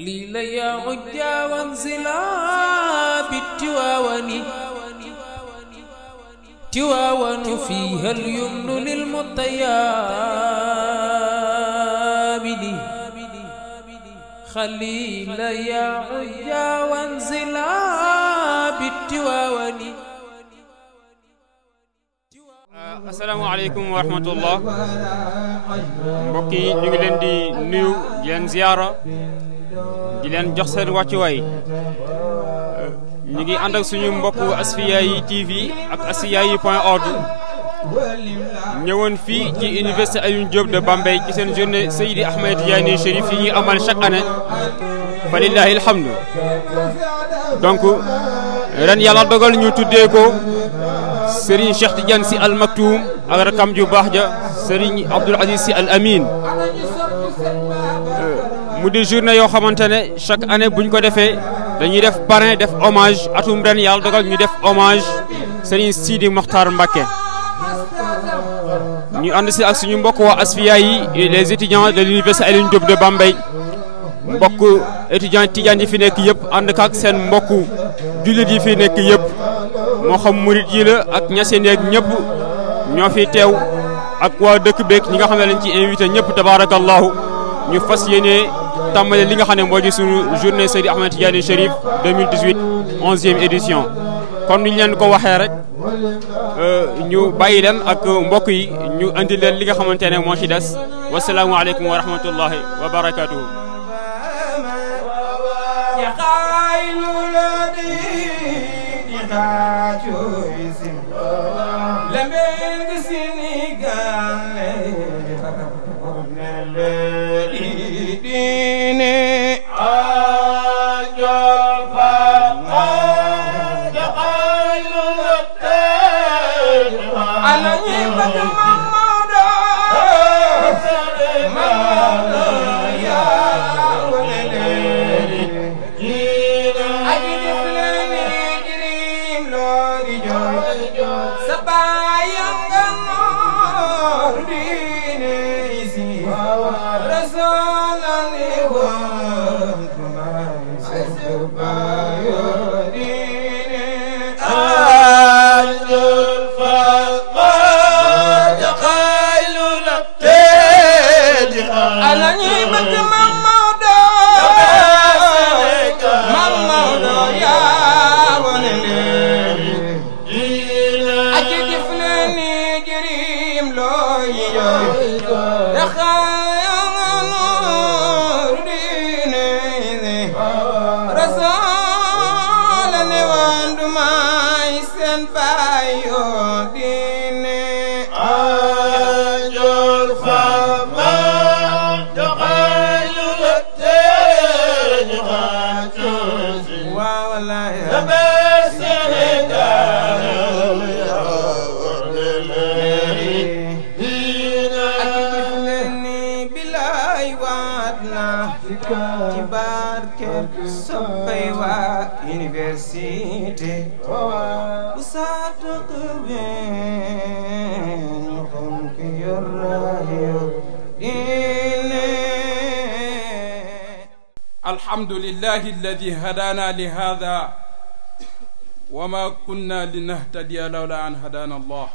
خليل يا عجا وانزلا بالتواون تواون فيها اليمن للمطيابد خليل يا عجا وانزلا بالتواون. asalaamaaleykum wa rahmatullah mbokk yi ñu ngi leen di nuyu di leen ziyaara di leen jox seen wàccuwaay ñu ngi ànd ak suñu mbokku Asfiyahi TV ak asfiyahi.org ñëwoon fii ci université Alioune Diop de Bambey ci seen journée Seydi Ahmed Tidiane Chérif yi ñuy amal chaque année fa lillahi alhamdu. donc ren yàlla dogal ñu tuddee ko Serigne Cheikh Tidiane Sy Al Maktoum ak rakam ju baax ja Serigne Abdoul Aziz Sy Al Amin mu di journée yoo xamante ne chaque année buñ ko defee dañuy def parrain def hommage atum ren yàlla dogal ñu def hommage Serigne Sidi Mokhtar Mbacké ñu ànd si ak suñu mbokk waa Asfiyahi yi les étudiants de l'université Alioune Diop de Bambey mbokk étudiants Tidiane yi fi nekk yëpp ànd ak seen mbokku jullit yi fi nekk yëpp moo xam murit yi la ak ñaseen yeeg ñëpp ñoo fi teew ak waa dëkk beeg ñi nga xam ne lañ ci invité ñëpp tabarakallahu ñu fas yéene tàmbale li nga xam ne moo di suñu journée Seydi Ahmed Tidiane Chérif 2018 11e édition. comme ni ñu leen ko waxee rek ñu bàyyi leen ak mbokk yi ñu andi leen li nga xamante ne moo ci des wasalaamualeykum wa rahmatullahi wa barakatuhu. الحمد لله الذي هدانا لهذا وما كنا لنهتدي لولا أن هدانا الله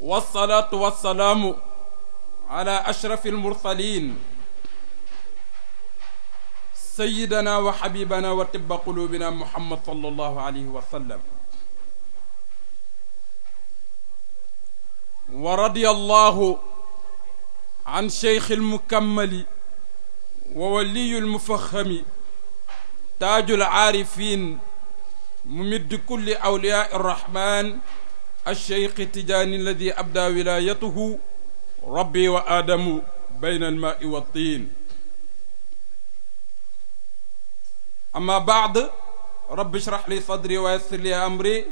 والصلاة والسلام على أشرف المرسلين سيدنا وحبيبنا وطب قلوبنا محمد صلى الله عليه وسلم ورضي الله عن شيخ المكمل وولي المفخم تاج العارفين ممد كل أولياء الرحمن الشيخ تجاني الذي أبدى ولايته ربي وآدم بين الماء والطين. أما بعد رب اشرح لي صدري ويسر لي أمري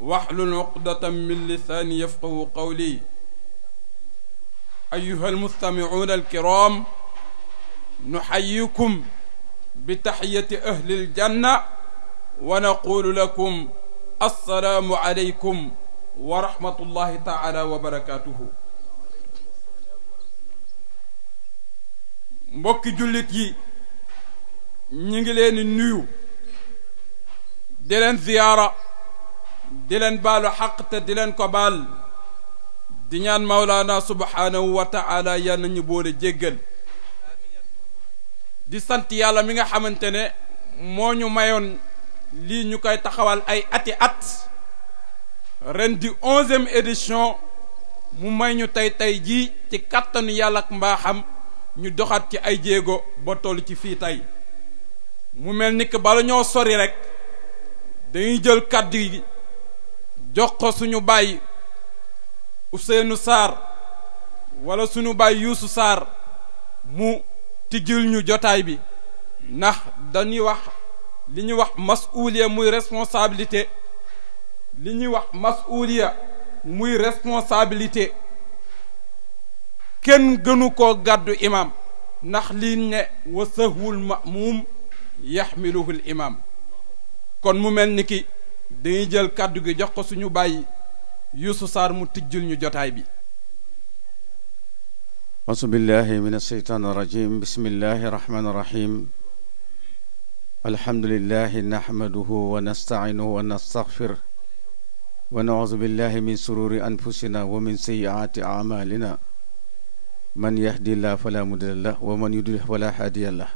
واحلل عقدة من لساني يفقه قولي. أيها المستمعون الكرام نحييكم بتحية أهل الجنة ونقول لكم السلام عليكم ورحمة الله تعالى وبركاته. mbokki jullit yi ñi ngi leen di nuyu di leen ziyaara di leen baalu xaq te di leen ko baal di ñaan Mawlaana subhaanahu wa ta'ala yal nañu boole jéggal di sant yàlla mi nga xamante ne moo ñu mayoon lii ñu koy taxawal ay ati at ren di 11e édition mu may ñu tey jii ci kattanu yàlla ak mbaaxam ñu doxat ci ay jéego ba toll ci fii tey mu mel ni que bala ñoo sori rek dañuy jël kàddu yi jox ko suñu baay Ousseynou Sarr wala suñu baay Youssou Sarr mu tijjil ñu jotaay bi ndax dañuy wax li ñuy wax masuuliya muy responsabilité li ñuy wax masuuliya muy responsabilité kenn gënu koo gàddu imam ndax lii ne wa sahwul ma'muum yaxmiluhul imam kon mu mel ni ki dañuy jël kàddu gi jox ko suñu bàyyi Youssou Sarr mu tijjul ñu jotaay bi auzu billahi min asheytaan irrajim bismillahi irrahmani irrahim alhamdulillahi nahmaduhu wa nasta'inuhu wa nastaghfir wa na'udhu billahi min sururi anfusina wa min sayyiati a'malina man yahdillahu fala mudilla lahu wa man yudlil fala hadiya lahu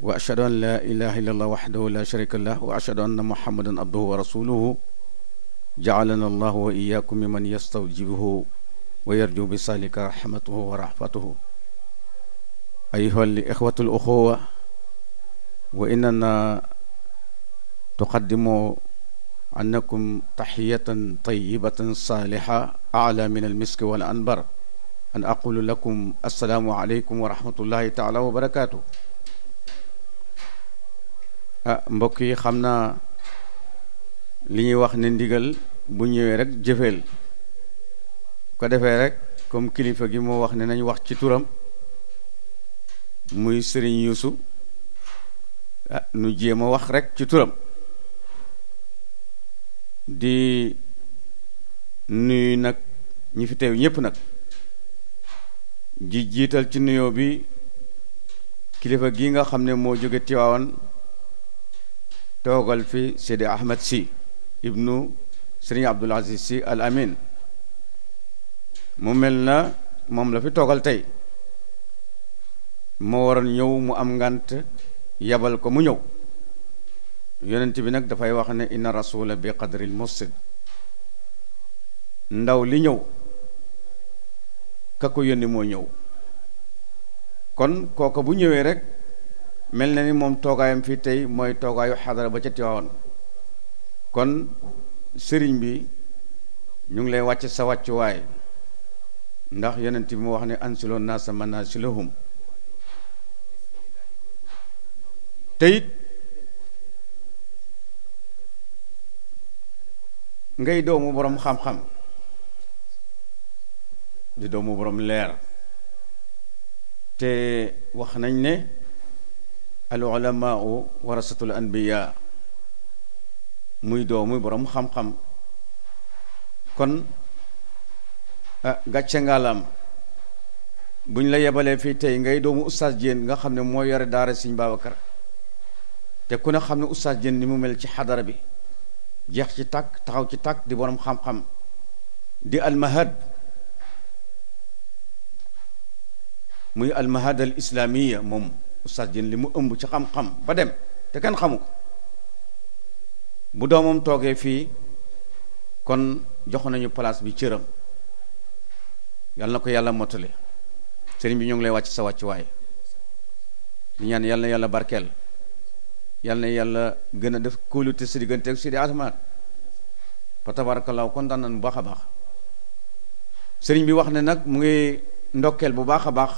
wa ashhadu an la ilaha illallah wahdahu la sharika lahu wa ashhadu anna muhammadan abduhu wa rasuluhu ja'alana allahu wa iyyakum mimman yastawjibuhu wa yarju bi salika rahmatuhu wa rahfatuhu ayyuha al-ikhwatu al-ukhuwa wa innana tuqaddimu annakum tahiyatan tayyibatan salihah a'la min al-miski wal anbar an aqulu lakum assalamu alaykum wa rahmatullahi ta'ala wa barakatuh mbokk yi xam naa li ñuy wax ne ndigal bu ñëwee rek jëfeel ko defee rek comme kilifa gi moo wax ne nañ wax ci turam muy Serigne Youssou nu jéem a wax rek ci turam di nuyu nag ñi fi teew ñépp nag ji jiital ci nuyoo bi kilifa gi nga xam ne moo jóge Tiwaawan toogal fi Seydi Ahmed Sy ibnu Serigne Abdoul Aziz Sy Al Amin mu mel na moom la fi toogal tey moo waroon ñëw mu am ngant yabal ko mu ñëw yonent bi nag dafay wax ne inna rasula bi qadril mursid ndaw li ñëw ka ko yónni moo ñëw kon kooka bu ñëwee rek mel na ni moom toogaayam fii tey mooy toogaayu xadara ba ca Tiwaawan kon sëriñ bi ñu ngi lay wàcc sa wàccuwaay ndax yonent bi mu wax ne ansiloo naasa manaasilahum te it ngay doomu borom xam-xam di doomu borom leer te wax nañ ne al ulamaau warasatul anbiya muy doomu borom xam-xam kon gàcce ngaalam buñ la yebalee fii tey ngay doomu oustaz Diène nga xam ne moo yore daara Sëñ Babacar te ku ne xam ne oustaz Diène ni mu mel ci xadara bi jeex ci tàkk taxaw ci tàkk di borom xam-xam di almahad muy almahad al islamiya moom oustaz Diène li mu ëmb ci xam-xam ba dem te kenn xamu ko bu doomam toogee fii kon jox nañu place bi cëram yal na ko yàlla mottali sëriñ bi ñu ngi lay wàcc sa wàccuwaay di ñaan yal na yàlla barkeel yal na yàlla gën a def kóolute si diggante ak Sidi Asmaan fa tabarakallahu kontaan nañu bu baax a baax sëriñ bi wax ne nag mu ngi ndokkeel bu baax a baax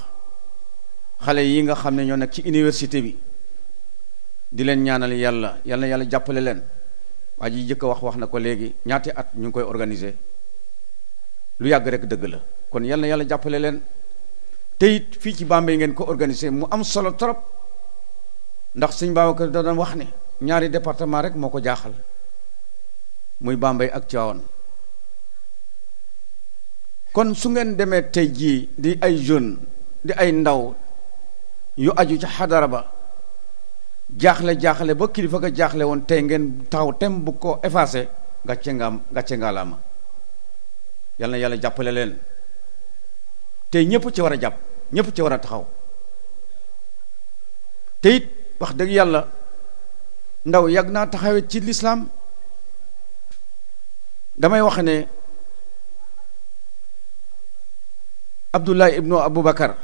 xale yi nga xam ne ñoo nekk ci université bi di leen ñaanal yàlla yal na yàlla jàppale leen waa ji jëkk wax na ko léegi ñaati at ñu ngi koy organiser lu yàgg rek dëgg la kon yal na yàlla jàppale leen te it fii ci Bambey ngeen ko organiser mu am solo trop ndax Sëñ Babacar da doon wax ne ñaari département rek moo ko jaaxal muy Bambey ak Tivaouane kon su ngeen demee tey jii di ay jeune di ay ndaw yu aju ci xadara ba jaaxle ba kilifa ga jaaxle woon tey ngeen taxaw tem bu ko effacé gàcce ngaalaama yal na yàlla jàppale leen tey ñëpp ci war a jàpp ñëpp ci war a taxaw te it wax dëgg yàlla ndaw yàgg naa taxawee ci lislaam damay wax ne Abdullah ibnu Aboubacar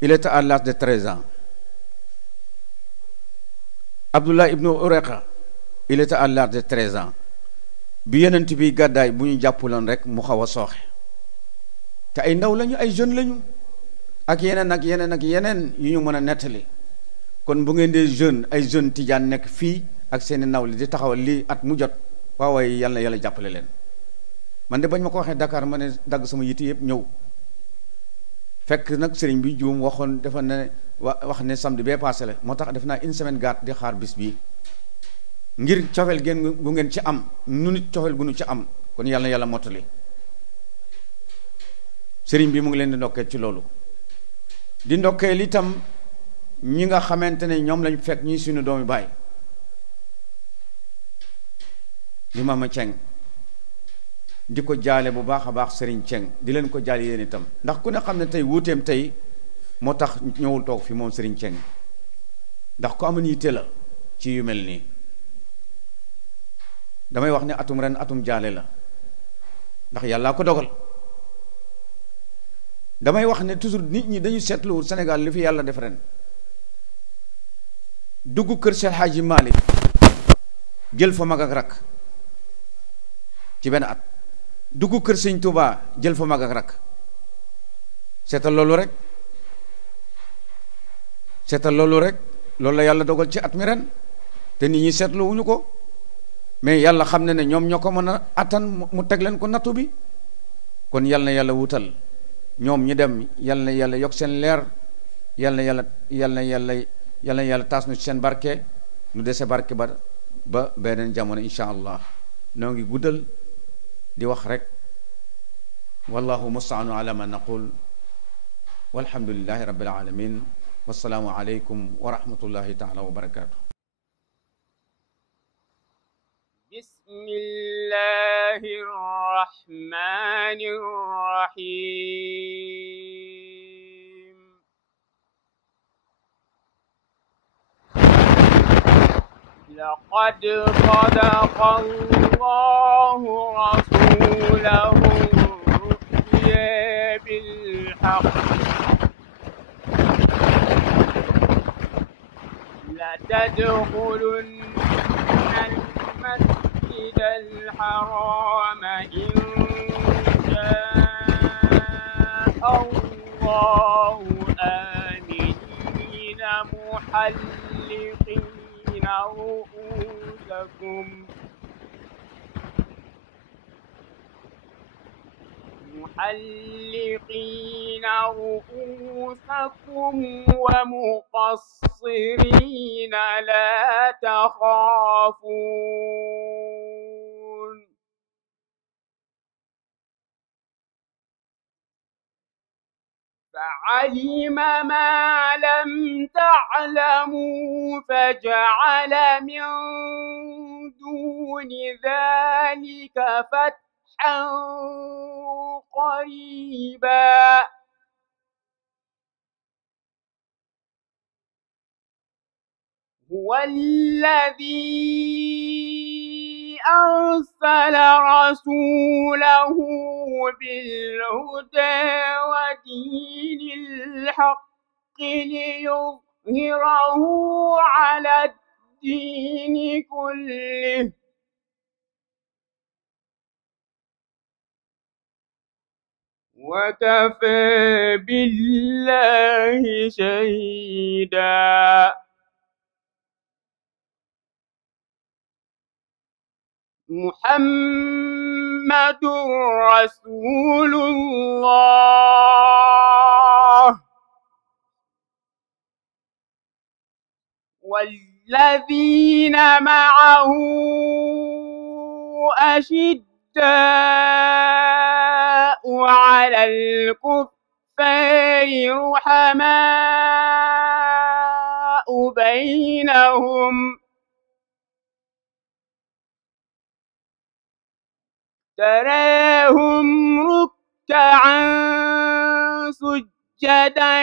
il était à l'âge de 13 ans Abdullah ibnu Urayqa il était à l'âge de 13 ans bi yonent bi gàddaay bu ñu jàppuloon rek mu xaw a sooxe te ay ndaw lañu ay jeunes lañu ak yeneen yu ñu mën a nettali kon bu ngeen dee jeune ay jeunes tijaan nekk fii ak seeni ndaw li di taxawal lii at mu jot waaw waaye yal na yàlla jàppale leen man de bañ ma ko waxee Dakar ma ne dagg sama yitte yëpp ñëw fekk nag sëriñ bi juum waxoon dafa ne wax ne samedi bee passé la moo tax def naa une semaine gàtt di xaar bis bi ngir cofeel ngeen gu ngeen ci am nu nit cofeel gu nu ci am kon yàlla na yàlla mottali sëriñ bi mu ngi leen di ndokkeel ci loolu di ndokkeel itam ñi nga xamante ne ñoom lañ fekk ñi suñu doomi baay di Mama Ceng di ko jaale bu baax a baax sëriñ Ceng di leen ko jaale yéen itam ndax ku ne xam ne tey wuuteem tey moo tax ñëwul toog fi moom sëriñ Ceng ndax ku amoon yitte la ci yu mel nii damay wax ne atum ren atum jaale la ndax yàllaa ko dogal damay wax ne toujours nit ñi dañu seetluwul Sénégal li fi yàlla def ren dugg kër Cheikh Hadji Malick jël fa mag ak rakk ci benn at dugg kër Sëñ Touba jël fa mag ak rakk seetal loolu rek loolu la yàlla dogal ci at mi ren te nit ñi seetluwuñu ko mais yàlla xam ne ñoom ñoo ko mën a attan mu teg leen ko nattu bi kon yal na yàlla wutal ñoom ñu dem yal na yàlla yokk seen leer yal na yàlla taas nu ci seen barke nu dese barke ba beneen jamono insha allah noo ngi guddal di wax rek wallahu mustaanu ala ma naqul walhamdulillahi rabbil alamin wassalaamu aleykum wa rahmatullahi taala wa barakatuh bismillahir rahmanir rahim laqad sadaqa Allahu rasulahu ru'ya bil haqq la tadkhulunna المسجد الحرام إن شاء الله آمنين محلقين رؤوسكم ومقصرين لا تخافون فعلم ما لم تعلموا فجعل من دون ذلك فتحا قريبا هو الذي أرسل رسوله بالهدى ودين الحق ليظهره على الدين كله وكفى بالله شهيدا محمد رسول الله والذين معه أشداء على الكفار رحماء بينهم تراهم ركعا سجدا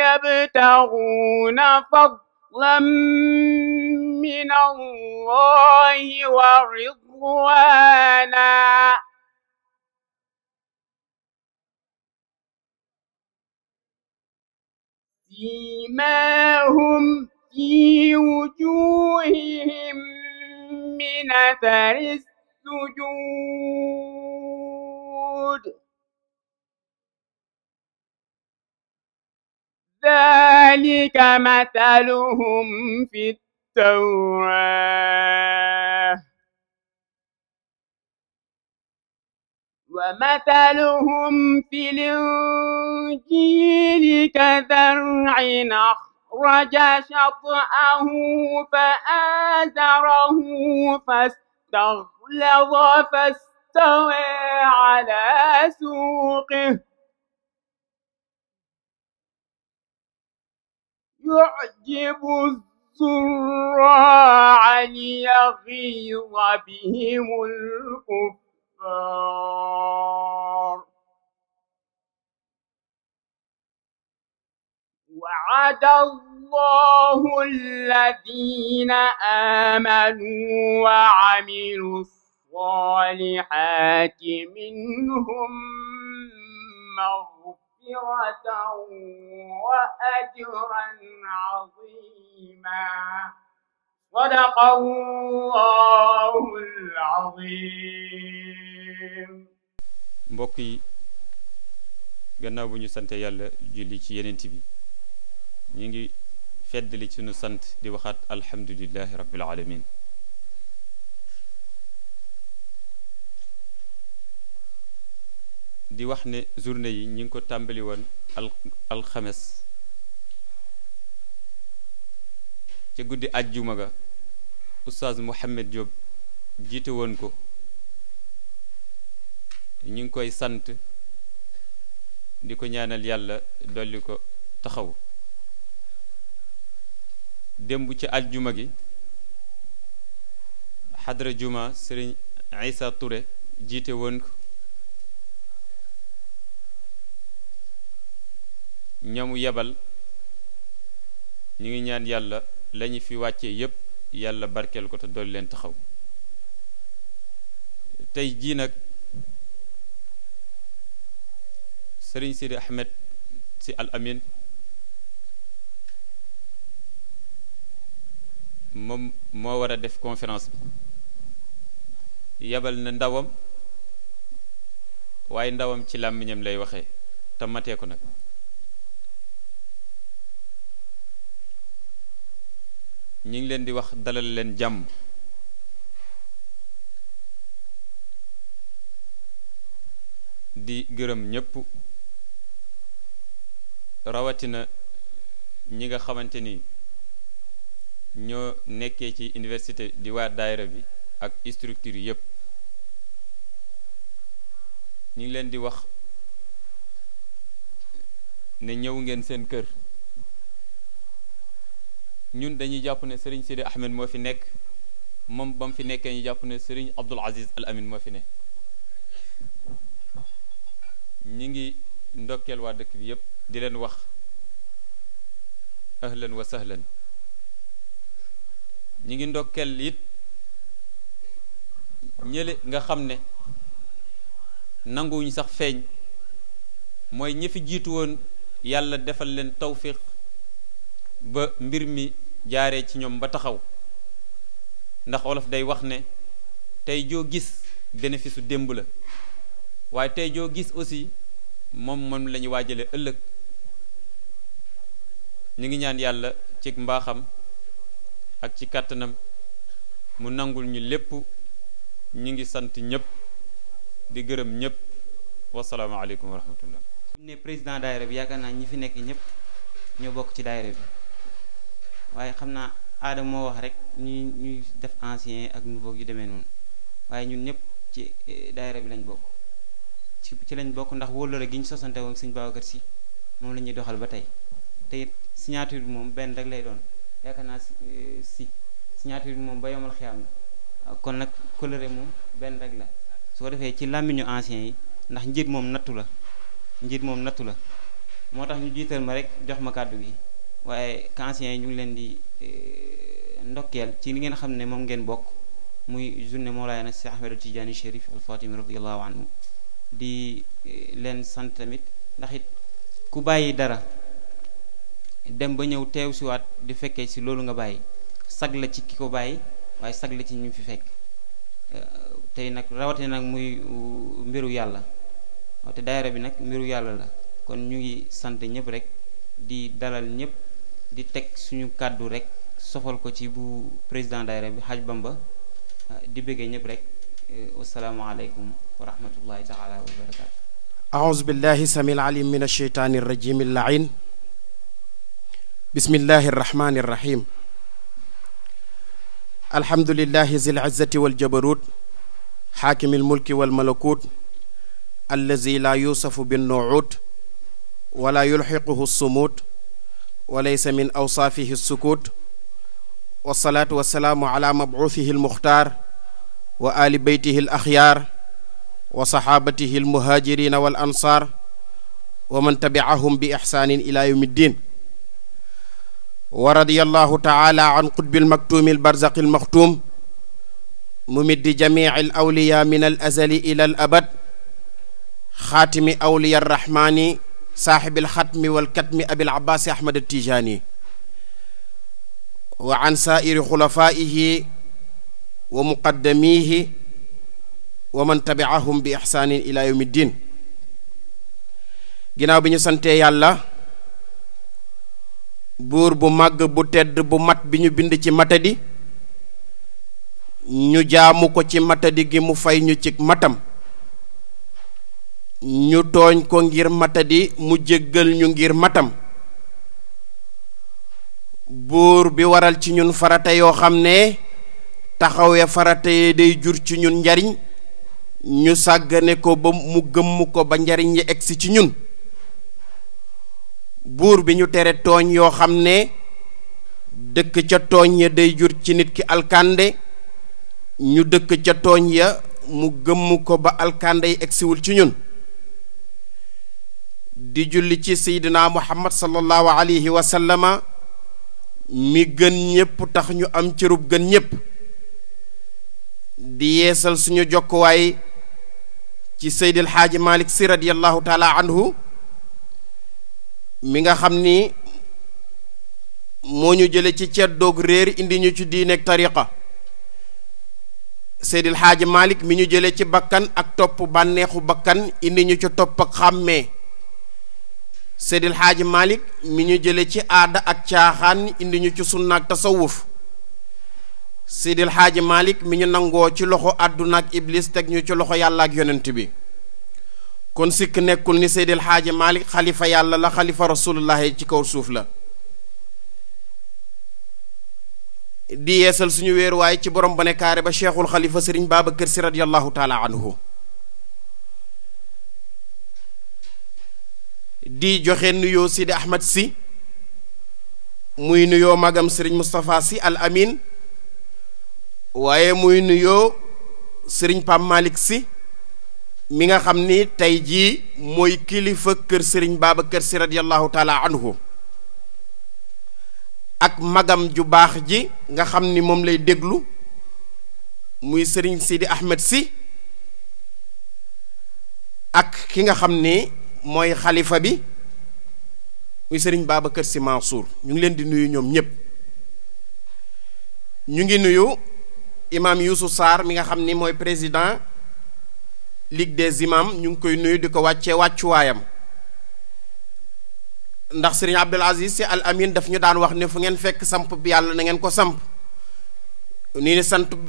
يبتغون فضلا من الله ورضوانا سيماهم في وجوههم من أثر السجود ذلك مثلهم في التوراة ومثلهم في الإنجيل كزرع أخرج شطأه فآزره فاستغلظ فاستوى على سوقه يعجب الزراع ليغيظ بهم الكفار وعد الله الذين آمنوا وعملوا الصالحات منهم مغفرة وأجرا عظيما صدق الله العظيم. mbokk yi gannaaw bu ñu sante yàlla julli ci yenent bi ñu ngi feddali sunu sant di waxaat alhamdulillahi rabbil alamin di wax ne journée yi ñi ngi ko tàmbali woon alxames ca guddi ajjuma ga oustaz Mouhamed Diop jiite woon ko ñu ngi koy sant di ko ñaanal yàlla dolli ko taxaw démb ci aljuma gi xadra juma sëriñ Issa Touré jiite woon ko ñamu yebal ñu ngi ñaan yàlla lañu fi wàccee yépp yàlla barkeel ko te dolli leen taxaw tey jii nag sëriñ Sidi Ahmed si al amin moom moo war a def conférence bi yebal na ndawam waaye ndawam ci làmmiñam lay waxee te matee ko nag ñu ngi leen di wax dalal leen jàmm di gërëm ñépp rawatina ñi nga xamante ni ñoo nekkee ci université di waa daayira bi ak structure yépp ñu ngi leen di wax ne ñëw ngeen seen kër ñun dañuy jàpp ne Serigne Sidi Ahmed moo fi nekk moom ba mu fi nekkee ñu jàpp ne Serigne Abdoul Aziz Al Amin moo fi ne ñi ngi ndokkeel waa dëkk bi yépp di leen wax ahlan wa sahlan ñi ngi ndokkeel it ñële nga xam ne nanguwuñu sax feeñ mooy ñi fi jiitu woon yàlla defal leen tawfiq ba mbir mi jaaree ci ñoom ba taxaw ndax olof day wax ne tey joo gis bénéfice u démb la waaye tey joo gis aussi moom la ñu waajale ëllëg ñu ngi ñaan yàlla ci mbaaxam ak ci kàttanam mu nangul ñu lépp ñu ngi sant ñëpp di gërëm ñëpp wasalaamaaleykum wa rahmatullah. ne président daayira bi yaakaar naa ñi fi nekk ñëpp ñoo bokk ci daayira bi waaye xam naa aada moo wax rek ñuy def ancien ak nouveau yu demee noonu waaye ñun ñëpp ci daayira bi lañ bokk ci lañ bokk ndax wóllëre gi ñu sosante woon Sëñ Babacar Si moom la ñuy doxal ba tey te it signature bi moom benn rek lay doon yaakaar naa si signature bi moom ba yomal xiyaam la kon nag coloré moom benn rek la su ko defee ci làmmiñu anciens yi ndax njiit moom nattu la moo tax ñu jiital ma rek jox ma kàddu gi waaye anciens yi ñu ngi leen di ndokkeel ci li ngeen xam ne moom ngeen bokk muy journée Mawlaana Cheikh Ahmed Tidiane Chérif al Fatimi radiyallahu anhu di leen sant tamit ndax it ku bàyyi dara dem ba ñëw teew si waat di fekkee si loolu nga bàyyi sag la ci ki ko bàyyi waaye sag la ci ñu fi fekk tey nag rawatina nag muy mbiru yàlla te daayira bi nag mbiru yàlla la kon ñu ngi sant ñëpp rek di dalal ñëpp di teg suñu kàddu rek sofal ko ci bu président daayira bi Haj Bamba di bëggee ñëpp rek wassalaamu aleykum wa rahmatullahi taala wa barakatu أعوذ بالله السميع العليم من الشيطان الرجيم اللعين بسم الله الرحمن الرحيم الحمد لله ذي العزة والجبروت حاكم الملك والملكوت الذي لا يوصف بالنعوت ولا يلحقه الصمود وليس من أوصافه السكوت والصلاة والسلام على مبعوثه المختار وآل بيته الأخيار وصحابته المهاجرين والأنصار ومن تبعهم بإحسان إلى يوم الدين ورضي الله تعالى عن قطب المكتوم البرزق المختوم ممد جميع الأولياء من الأزل إلى الأبد خاتم أولياء الرحمن صاحب الختم والكتم أبي العباس أحمد التيجاني وعن سائر خلفائه ومقدميه ومن تبعهم بإحسان إلى يوم الدين ginnaaw bi ñu santee yàlla buur bu màgg bu tedd bu mat bi ñu bind ci matadi ñu jaamu ko ci matadi gi mu fay ñu ci matam ñu tooñ ko ngir matadi mu jéggal ñu ngir matam buur bi waral ci ñun farata yoo xam ne taxawee farata yi day jur ci ñun njariñ ñu sàggane ko ba mu gëmm ko ba njariñ yi egsi ci ñun buur bi ñu tere tooñ yoo xam ne dëkk ca tooñ ya day jur ci nit ki alkande ñu dëkk ca tooñ ya mu gëmm ko ba alkande yi egsiwul ci ñun di julli ci seydina muhammad sallallahu alayhi wa sallama mi gën ñépp tax ñu am cërub gën ñépp di yeesal suñu jokkuwaay ci seydil xaaji malik si radiyallahu taala anhu mi nga xam ni moo ñu jële ci ceddoog réer indi ñu ci diineeg tariqa seydil xaaji malik mi ñu jële ci bakkan ak topp bànneexu bakkan indi ñu ci topp ak xàmmee seydil xaaji malik mi ñu jële ci aada ak caaxaan indi ñu ci sunna ak tasawuf seydil xaaji malik mi ñu nangoo ci loxo àdduna ak iblis teg ñu ci loxo yàlla ak yonent bi kon sikk nekkul ni seydil xaaji malik xalifa yàlla la xalifa rasulullahi ci kaw suuf la di yeesal suñu wéeruwaay ci borom ba ne kaare ba cheikhul xalifa sëriñ Babacar Si radiyallahu taala anhu di joxe nuyoo Sidi Ahmed Si muy nuyoo magam sëriñ Moustapha Si al amin waaye muy nuyoo sëriñ Pam Malick Si mi nga xam ni tey jii mooy kilifa kër sëriñ Babacar Si radiyallahu taala anhu ak magam ju baax ji nga xam ni moom lay déglu muy sëriñ Sidi Ahmed Si ak ki nga xam ni mooy xalifa bi muy sëriñ Babacar Si Mansour ñu ngi leen di nuyu ñoom ñépp ñu ngi nuyu imam Youssou Sarr mi nga xam ni mooy président Ligue des imams ñu ngi koy nuyu di ko wàccee wàccuwaayam ndax sëriñ Abdul Aziz Si Al Amin daf ñu daan wax ne fu ngeen fekk samp bi yàlla na ngeen ko samp nii ni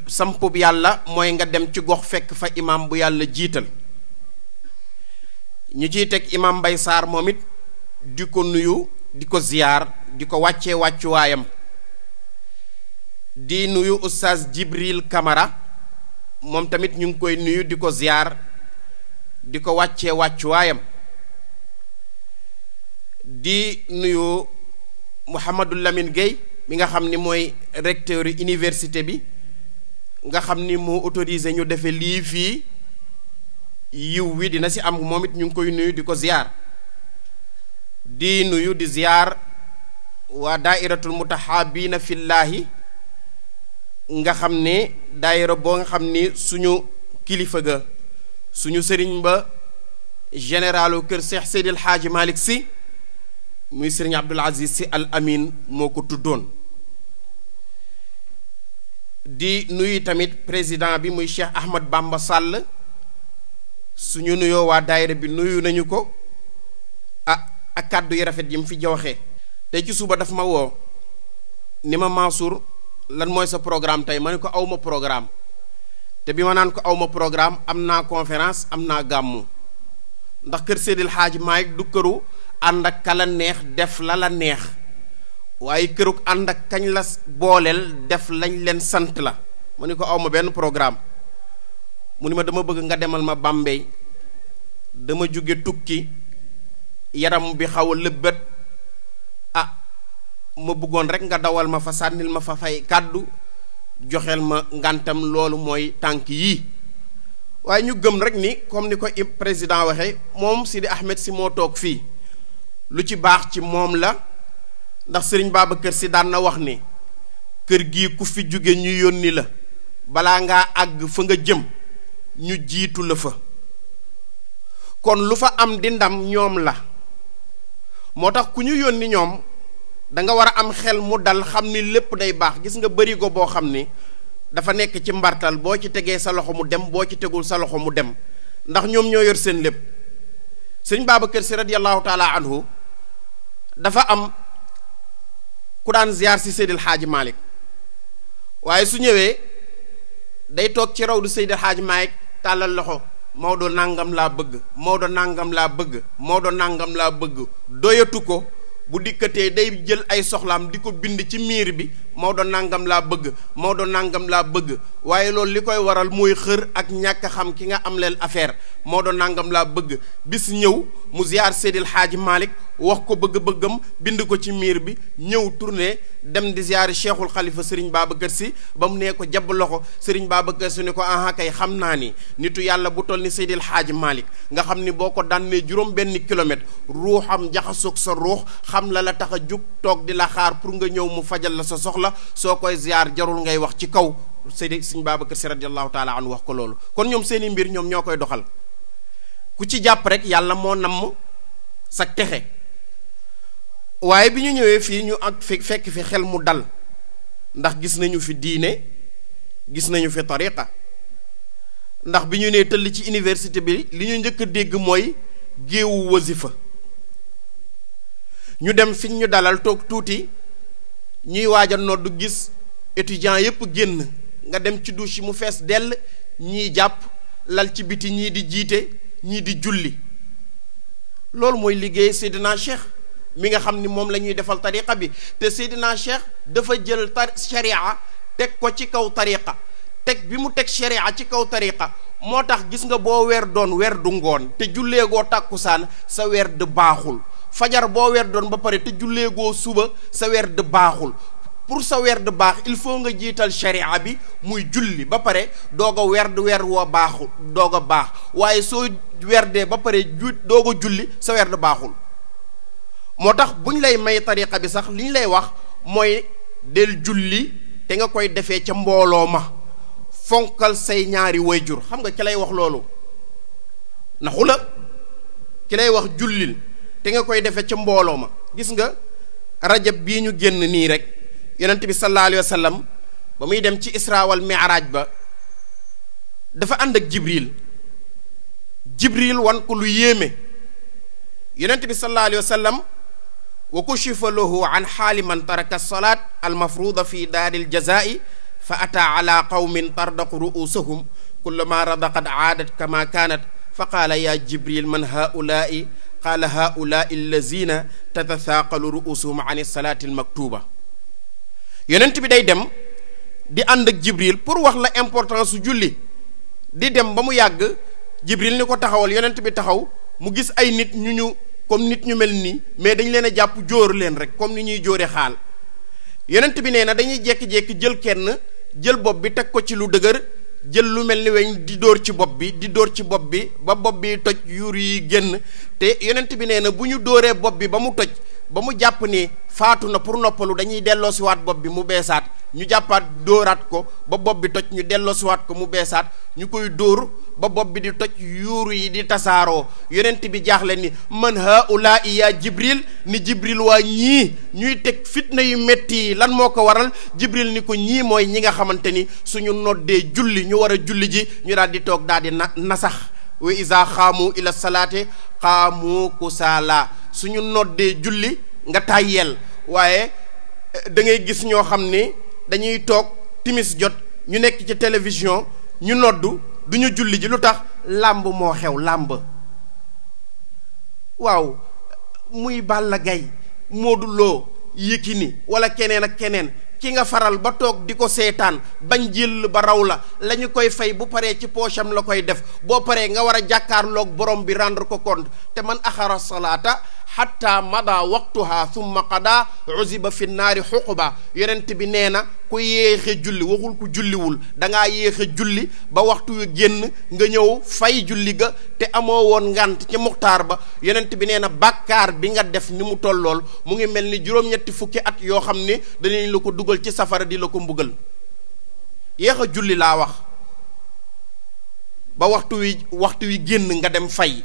samp bi yàlla mooy nga dem ci gox fekk fa imam bu yàlla jiital ñu ciy teg imam Mbay Sarr moom it di ko nuyu di ko ziyaar di ko wàccee wàccuwaayam di nuyu oustaz Jibril Kamara moom tamit ñu ngi koy nuyu di ko ziyaar di ko wàccee wàccuwaayam di nuyu Mouhamadou Lamine Gueye mi nga xam ni mooy recteur université bi nga xam ni moo autorisé ñu defe lii fii yiw wi dina si am moom it ñu ngi koy nuyu di ko ziyaar di nuyu di ziyaar waa daairatul mutahabina fillaahi nga xam ne daayira boo nga xam ni suñu kilifa ga suñu sëriñ ba généralu kër Cheikh Seydil Hadji Malick Sy muy sëriñ Abdoul Aziz Sy Al Amin moo ko tuddoon di nuyu tamit président bi muy Cheikh Ahmad Bamba Sall suñu nuyoo waa daayira bi nuyu nañu ko ak kàddu yi rafet yi mu fi joxe tey ci suba daf ma woo ni ma Mansour lan mooy sa programme tey ma ne ko awma programme te bi ma naan ko awma programme am naa conférence am naa gàmmu ndax kër Seydil Hadji Malick du këru ànd ak kala neex def la la neex waaye kërug ànd ak kañ la booleel def lañ leen sant la ma ne ko awma benn programme mu ni ma dama bëgg nga demal ma Bambey dama jóge tukki yaram bi xaw a lëbbët ma bëggoon rek nga dawal ma fa sànnil ma fa fay kàddu joxeel ma ngantam loolu mooy tànk yii waaye ñu gëm rek ni comme ni ko président waxee moom Sidi Ahmed Sy moo toog fii lu ci baax ci moom la ndax sëriñ Babacar Sy daan na wax ni kër gii ku fi jóge ñu yónni la balaa ngaa àgg fa nga jëm ñu jiitu la fa kon lu fa am di ndam ñoom la moo tax ku ñu yónni ñoom da nga war a am xel mu dal xam ni lépp day baax gis nga bërigo boo xam ni dafa nekk ci mbartal boo ci tegee sa loxo mu dem boo ci tegul sa loxo mu dem ndax ñoom ñoo yor seen lépp sëñ Babacar Sy radiyallahu taala anhu dafa am ku daan ziar si Seydil Hadji Malick waaye su ñëwee day toog ci rawdu Seydil Hadji Malick tàllal loxo Maodo nangam laa bëgg Maodo nangam laa bëgg Maodo nangam laa bëgg doyatu ko bu dikkatee day jël ay soxlaam di ko bind ci miir bi Maodo nangam laa bëgg Maodo nangam laa bëgg waaye loolu li koy waral mooy xër ak ñàkk xam ki nga am leen affaire Maodo nangam laa bëgg bis ñëw mu ziar Seydil Hadji Malick wax ko bëgg-bëggam bind ko ci miir bi ñëw tourné dem di ziar Cheikhul Khalifa Serigne Babacar Sy ba mu nee ko jàpp loxo Serigne Babacar Sy ni ko aha kay xam naa ni nitu yàlla bu toll ni Seydil Hadji Malick nga xam ni boo ko dànnee juróom benn kilomètre ruuxam jaxasoog sa ruux xam la tax a jug toog di la xaar pour nga ñëw mu fajal la sa soxla soo koy ziar jarul ngay wax ci kaw Serigne Babacar Sy radiyallahu taala anhu wax ko loolu kon ñoom seeni mbir ñoom ñoo koy doxal ku ci jàpp rek yàlla moo namm sa texe waaye bi ñu ñëwee fii ñu ak fekk fi xel mu dal ndax gis nañu fi diine gis nañu fi tariqa ndax bi ñu nee tëll ci université bi li ñu njëkk a dégg mooy géewu wasifa ñu dem fi ñu dalal toog tuuti ñuy waaj a noddu gis étudiants yépp génn nga dem ci douche yi mu fees dell ñii jàpp lal ci biti ñii di jiite ñii di julli loolu mooy liggéey Seydina Cheikh mi nga xam ni moom la ñuy defal tariqa bi te Seydina Cheikh dafa jël sharia teg ko ci kaw tariqa teg bi mu teg sharia ci kaw tariqa moo tax gis nga boo weer doon weer du ngoon te julleegoo tàkkusaan sa weer de baaxul fajar boo weer doon ba pare te julleegoo suba sa weer de baaxul pour sa weer de baax il faut nga jiital sharia bi muy julli ba pare doog a weer woo baaxul doog a baax waaye soo werdee ba pare doog a julli sa weer de baaxul moo tax bu ñu lay may tariqa bi sax li ñu lay wax mooy del julli te nga koy defee ca mbooloo ma fonkal say ñaari wayjur xam nga ki lay wax loolu naxu la ki lay wax jullil te nga koy defee ca mbooloo ma gis nga rajab bii ñu génn nii rek yonent bi sallallahu alayhi wa sallam ba muy dem ci isra wal mi'raj ba dafa ànd ak jibril wan ko lu yéeme yonent bi sallallahu alayhi wa sallam wa kushifa lahu an xaali man taraka salaat almafruda fi daaril jazaa'i fa ataa ala qawmin tardaqu ru'usahum kullama radaqat aadat kama kaanat fa qaala ya jibril man haulaai qaala haulaai allazina tatasaaqalu ru'usuhum an salaati almaktuba yonent bi day dem di ànd ak jibril pour wax la importance su julli di dem ba mu yàgg jibril ni ko taxawal yonent bi taxaw mu gis ay nit ñu comme nit ñu mel nii mais dañ leen a jàpp jóor leen rek comme ni ñuy jóore xaal yonent bi nee na dañuy jékki-jékki jël kenn jël bopp bi teg ko ci lu dëgër jël lu mel ni weñ di dóor ci bopp bi di dóor ci bopp bi ba bopp bi toj yuur yi génn te yonent bi nee na bu ñu dóoree bopp bi ba mu toj ba mu jàpp ni faatu na pour noppalu dañuy delloo siwaat bopp bi mu beesaat ñu jàppaat dóoraat ko ba bopp bi toj ñu delloo siwaat ko mu beesaat ñu koy dóor ba bopp bi di toj yuur yi di tasaaroo yonent bi jaaxle ni man haula ya jibril ni jibril waa ñii ñuy teg fitna yu métti yi lan moo ko waral jibril ni ko ñii mooy ñi nga xamante ni suñu noddee julli ñu war a julli ji ñu daal di toog daal di nasax wa isa xaamu ila salaate xaamu kusaala suñu noddee julli nga tàyyeel waaye da ngay gis ñoo xam ni dañuy toog timis jot ñu nekk ci télévision ñu noddu du ñu julli ji lu tax làmb moo xew làmb waaw muy Balla Gaye Modou Lo Yékini wala keneen ak keneen ki nga faral ba toog di ko seetaan bañ jël ba raw la ñu koy fay bu paree ci poosam la koy def boo paree nga war a jàkkaarloog borom bi rendre ko compte te man axara salaata xatta mada waqtuha summa qada uziba fi naari xuquba yonent bi nee na ku yéexe julli waxul ku julliwul dangaa yéexe julli ba waxtu yu génn nga ñëw fay julli ga te amoo woon ngant ci muxtaar ba yonent bi nee na bàkkaar bi nga def ni mu tollool mu ngi mel ni juróom-ñetti fukki at yoo xam ne danañ la ko dugal ci safara di la ko mbugal yéex a julli laa wax ba waxtu wi génn nga dem fay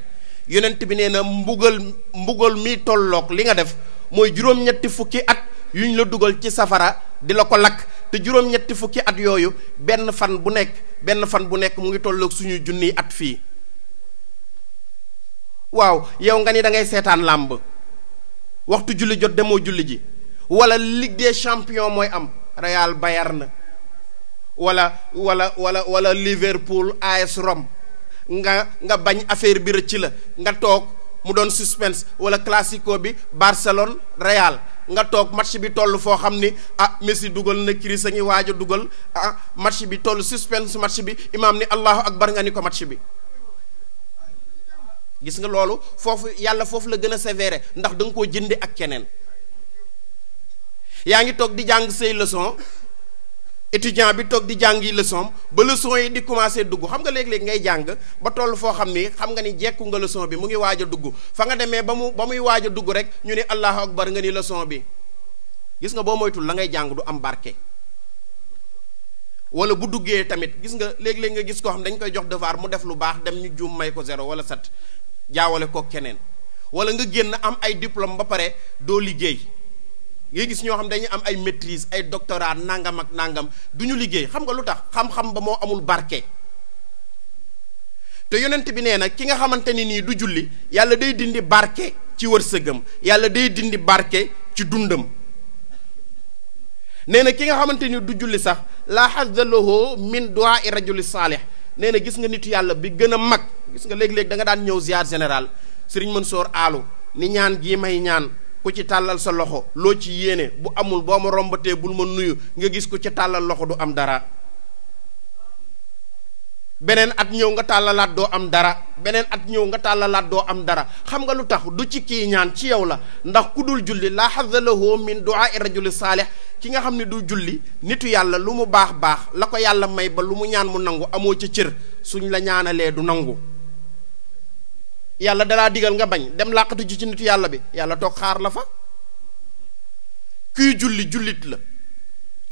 yonent bi nee na mbugal mi tolloog li nga def mooy juróom-ñetti fukki at yuñ la dugal ci safara di la ko lakk te juróom-ñetti fukki at yooyu benn fan bu nekk mu ngi tolloog suñuy junniy at fii waaw yow nga ni da ngay seetaan làmb waxtu julli jot demoo julli ji wala Ligue des champions mooy am Real Bayern wala Liverpool AS Rome nga bañ affaire bi rëcc la nga toog mu doon suspense wala classico bi Barcelone Real nga toog match bi toll foo xam ni Messi dugal na Chris a ngi waaj a dugal match bi toll suspense match bi imaam ni allahu akbar nga ni ko match bi gis nga loolu foofu yàlla foofu la gën a sévère ndax da nga koo jënde ak keneen yaa ngi toog di jàng say leçon étudiant bi toog di jàngi leçon ba leçon yi di commencé dugg xam nga léeg-léeg ngay jàng ba toll foo xam ni xam nga ni jekku nga leçon bi mu ngi waaj a dugg fa nga demee ba muy waaj a dugg rek ñu ne allahu akbar nga ni leçon bi gis nga boo moytul la ngay jàng du am barke wala bu duggee tamit gis nga léeg-léeg nga gis koo xam dañ koy jox devoir mu def lu baax dem ñu juum may ko 0 wala 7 jaawale ko keneen wala nga génn am ay diplôme ba pare doo liggéey ngay gis ñoo xam dañuy am ay maîtrise ay doctorat nangam ak nangam du ñu liggéey xam nga lu tax xam-xam ba moo amul barke te yonent bi nee na ki nga xamante ni nii du julli yàlla day dindi barke ci wërsëgam yàlla day dindi barke ci dundam nee na ki nga xamante ni du julli sax laa hazza lahu min du'a'i rajuli saalih nee na gis nga nitu yàlla bi gën a mag gis nga léeg-léeg da nga daan ñëw ziar général Serigne Mansour Aalu ni ñaan gii may ñaan ku ci tàllal sa loxo loo ci yéene bu amul boo ma rombatee bul ma nuyu nga gis ku ci tàllal loxo du am dara beneen at ñëw nga tàllalaat doo am dara beneen at ñëw nga tàllalaat doo am dara xam nga lu tax du ci kii ñaan ci yow la ndax ku dul julli laa hazza lahu min du'a'i rajuli saalih ki nga xam ne du julli nitu yàlla lu mu baax baax la ko yàlla may ba lu mu ñaan mu nangu amoo ca cër suñ la ñaanalee du nangu yàlla dalaa digal nga bañ dem làqatu ci nitu yàlla bi yàlla toog xaar la fa kuy julli jullit la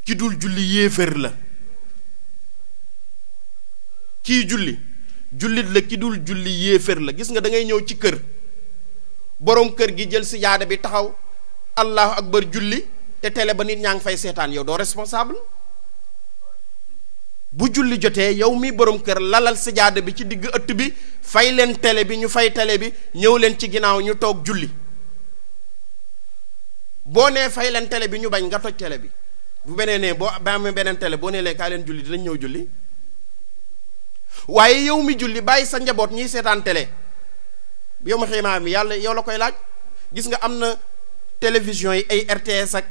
ki dul julli yéefér la kii julli jullit la ki dul julli yéefér la gis nga da ngay ñëw ci kër boroom kër gi jël sijaada bi taxaw allahu akbar julli te télé ba nit ñaa ngi fay seetaan yow doo responsable bu julli jotee yow mi borom kër lalal sijaada bi ci digg ëtt bi fay leen télé bi ñu fay télé bi ñëw leen ci ginnaaw ñu toog julli boo nee fay leen télé bi ñu bañ nga toj télé bi bu beneen nee boo ba amee beneen télé boo nee lee kaa leen julli dinañ ñëw julli waaye yow mi julli bàyyi sa njaboot ñiy seetaan télé yow ma xiimaa mi yàlla yow la koy laaj gis nga am na télévision yi ay RTS ak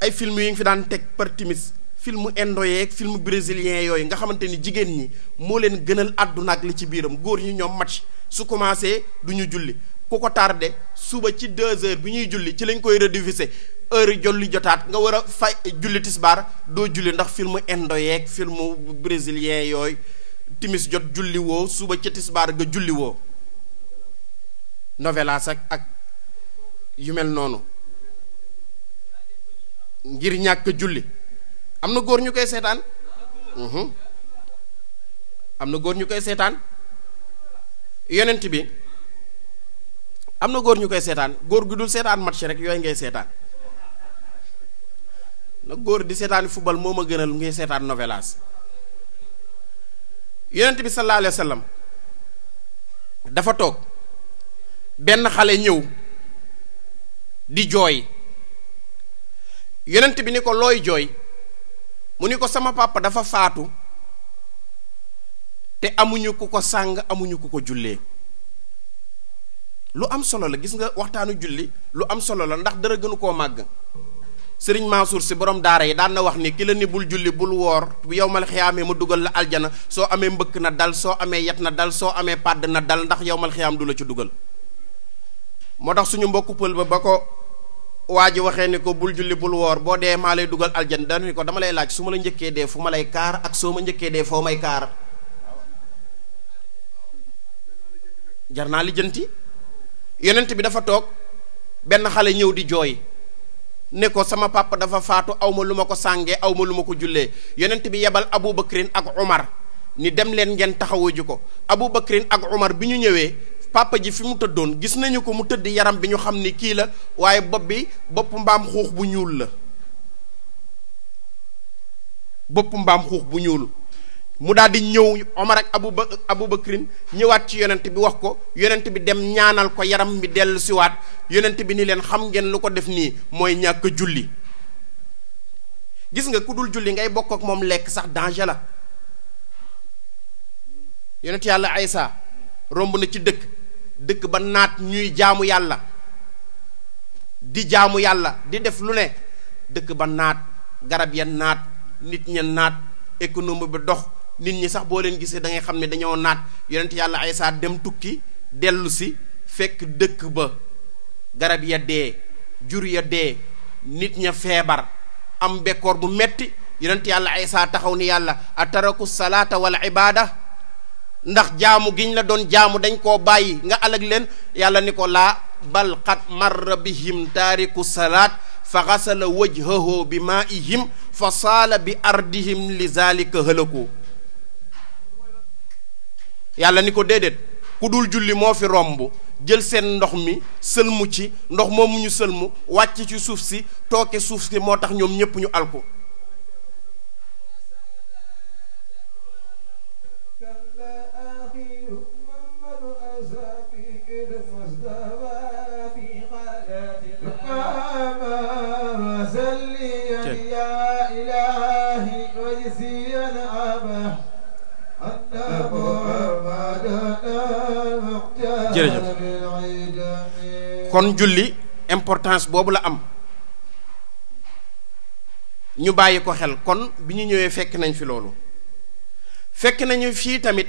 ay film yi ñu fi daan teg par timis film indo yeeg film brésilien yooyu nga xamante ni jigéen ñi moo leen gënal àdduna ak li ci biiram góor ñi ñoom match su commencé du ñu julli ku ko tardé suba ci 2 heures bi ñuy julli ci lañ koy rediffuser heure jolli jotaat nga war a fay julli tisbaar doo julli ndax film indo yeeg film brésilien yooyu timis jot julli woo suba ca tisbaar nga julli woo novelas ak yu mel noonu ngir ñàkk julli am na góor ñu koy seetaan am na góor ñu koy seetaan yonent bi am na góor ñu koy seetaan góor gu dul seetaan match rek yooyu ngay seetaan nag góor di seetaan football moo ma gënal ngay seetaan novelas yonent bi sallallahu alayhi wa sallam dafa toog benn xale ñëw di jooy yonent bi ni ko looy jooy mu ni ko sama papa dafa faatu te amuñu ku ko sàng amuñu ku ko jullee lu am solo la gis nga waxtaanu julli lu am solo la ndax dara gënu koo màgg sëriñ Mansour si borom daara yi daan na wax ni ki la ni bul julli bul woor bu yowmal xiyaamee ma dugal la aljana soo amee mbëkk na dal soo amee yet na dal soo amee pàdd na dal ndax yowmal xiyaam du la ci dugal moo tax suñu mbokku pël ba ko waa ji waxee ni ko bul julli bul woor boo dee maa lay dugal aljana dana ni ko dama lay laaj su ma la njëkkee dee fu ma lay kaar ak soo ma njëkkee dee foo may kaar jar naa lijjanti yonent bi dafa toog benn xale ñëw di jooy ne ko sama papa dafa faatu aw ma lu ma ko sàngee aw ma lu ma ko jullee yonent bi yebal Abu Bakrin ak Umar ni dem leen ngeen taxawuju ko Abu Bakrin ak Umar bi ñu ñëwee papa ji fi mu tëddoon gis nañu ko mu tëdd yaram bi ñu xam ni kii la waaye bopp bi bopp mbaam xuux bu ñuul la bopp mbaam xuux bu ñuul mu daal di ñëw Omar ak Abu Bakrin ñëwaat ci yonent bi wax ko yonent bi dem ñaanal ko yaram bi dellu siwaat yonent bi ni leen xam ngeen lu ko def nii mooy ñàkk julli gis nga ku dul julli ngay bokk ak moom lekk sax danger la yonent yàlla Aysa romb na ci dëkk ba naat ñuy jaamu yàlla di jaamu yàlla di def lu ne dëkk ba naat garab ya naat nit ña naat économie bi dox nit ñi sax boo leen gisee da ngay xam ne dañoo naat yonent yàlla Aysa dem tukki dellu si fekk dëkk ba garab ya dee jur ya dee nit ña feebar am bekkoor bu metti yonent yàlla Aysa taxaw ni yàlla ataraku salaata wal ibaada ndax jaamu giñ la doon jaamu dañ koo bàyyi nga alag leen yàlla ni ko laa bal qad marra bihim taariku salaat fa xasala wajhahu bi maa'ihim fa saala bi ardihim li zalika hëlëku yàlla ni ko déedéet ku dul julli moo fi romb jël seen ndox mi sëlmu ci ndox moomu ñu sëlmu wàcc ci suuf si tooke suuf si moo tax ñoom ñépp ñu alko jërëjëf kon julli importance boobu la am ñu bàyyi ko xel kon bi ñu ñëwee fekk nañ fi loolu fekk nañu fii tamit